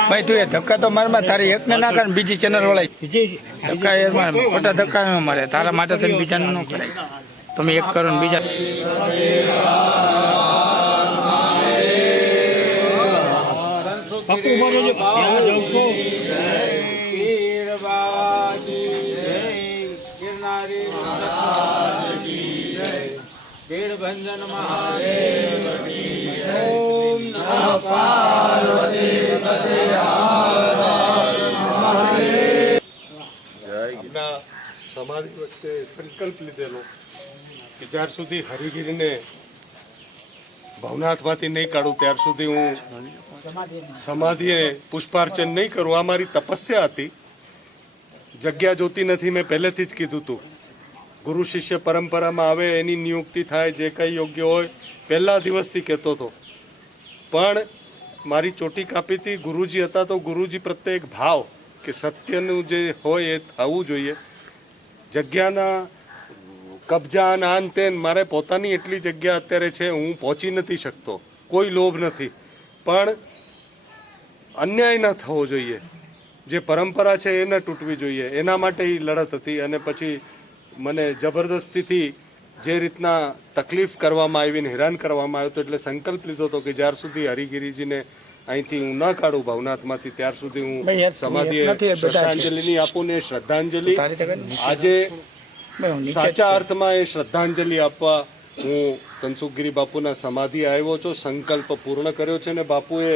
ભાઈ તું એ ધક્કા તો મારમાં તારી એકને ના કરે બીજી ચેનલ વાળા ધક્કા એ મારે ખોટા ધક્કા ન મારે તારા માટે થઈને બીજાને ન કરાય તમે એક કરો ને બીજા પકડો આપણા સમાધિ વખતે સંકલ્પ લીધેલો કે જ્યાર સુધી હરિગીરીને ભવનાથમાંથી નહીં કાઢું ત્યાર સુધી હું સમાધિએ પુષ્પાર્ચન નહીં કરું. આ મારી તપસ્યા હતી. જગ્યા જોતી નથી, મેં પહેલેથી જ કીધું હતું. ગુરુ શિષ્ય પરંપરામાં આવે એની નિયુક્તિ થાય, જે કંઈ યોગ્ય હોય પહેલા દિવસથી કહેતો હતો. પણ મારી ચોટી કાપી હતી. ગુરુજી હતા તો ગુરુજી પ્રત્યે એક ભાવ કે સત્યનું જે હોય એ થવું જોઈએ. જગ્યાના કબજા આન તેન, મારે પોતાની એટલી જગ્યા અત્યારે છે, હું પહોંચી નથી શકતો. કોઈ લોભ નથી, પણ અન્યાય ન થવો જોઈએ. જે પરંપરા છે એ ન તૂટવી જોઈએ. એના માટે એ લડત હતી. અને પછી મને જબરદસ્તીથી જે રીતના તકલીફ કરવામાં આવી ને હેરાન કરવામાં આવ્યો હતો, એટલે સંકલ્પ લીધો હતો કે જ્યાર સુધી હરિગીરીજીને અહીંથી હું ન કાઢું ભવનાથમાંથી ત્યાર સુધી હું સમાધિએ શ્રદ્ધાંજલિ નહીં આપું ને. શ્રદ્ધાંજલિ આજે સાચા અર્થમાં એ શ્રદ્ધાંજલિ આપવા હું તનસુખગીરી બાપુના સમાધિ આવ્યો છું. સંકલ્પ પૂર્ણ કર્યો છે ને બાપુએ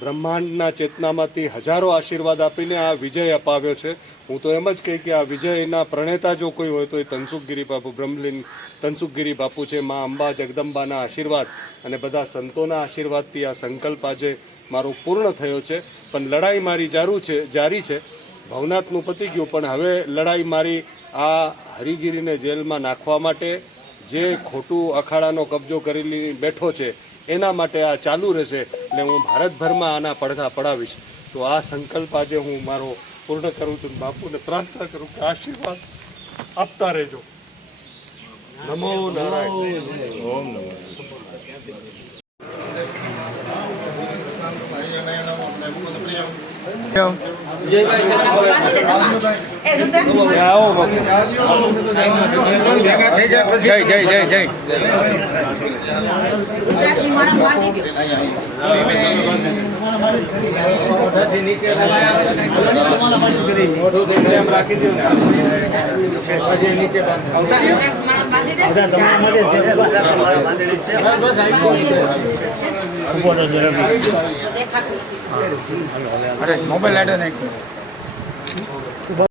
બ્રહ્માંડના ચેતનામાંથી હજારો આશીર્વાદ આપીને આ વિજય અપાવ્યો છે. હું તો એમ જ કહી કે આ વિજયના પ્રણેતા જો કોઈ હોય તો એ તનસુખગીરી બાપુ, બ્રહ્મલીન તનસુખગીરી બાપુ છે. મા અંબા જગદંબાના આશીર્વાદ અને બધા સંતોના આશીર્વાદથી આ સંકલ્પ આજે મારો પૂર્ણ થયો છે. પણ લડાઈ મારી જારી છે. ભવનાથનું પતી ગયું, પણ હવે લડાઈ મારી આ હરિગીરીને જેલમાં નાખવા માટે, જે ખોટું અખાડાનો કબજો કરી બેઠો છે એના માટે આ ચાલુ રહેશે. એટલે હું ભારતભરમાં આના પડઘા પડાવીશ. તો આ સંકલ્પ આજે હું મારો પૂર્ણ કરું છું. બાપુને પ્રાર્થના કરું કે આશીર્વાદ આપતા રહેજો. નમો નારાયણ. ઓમ નમો. જય જય જય જય. રાખી દો અરે મોબાઈલ લાડે નાખ.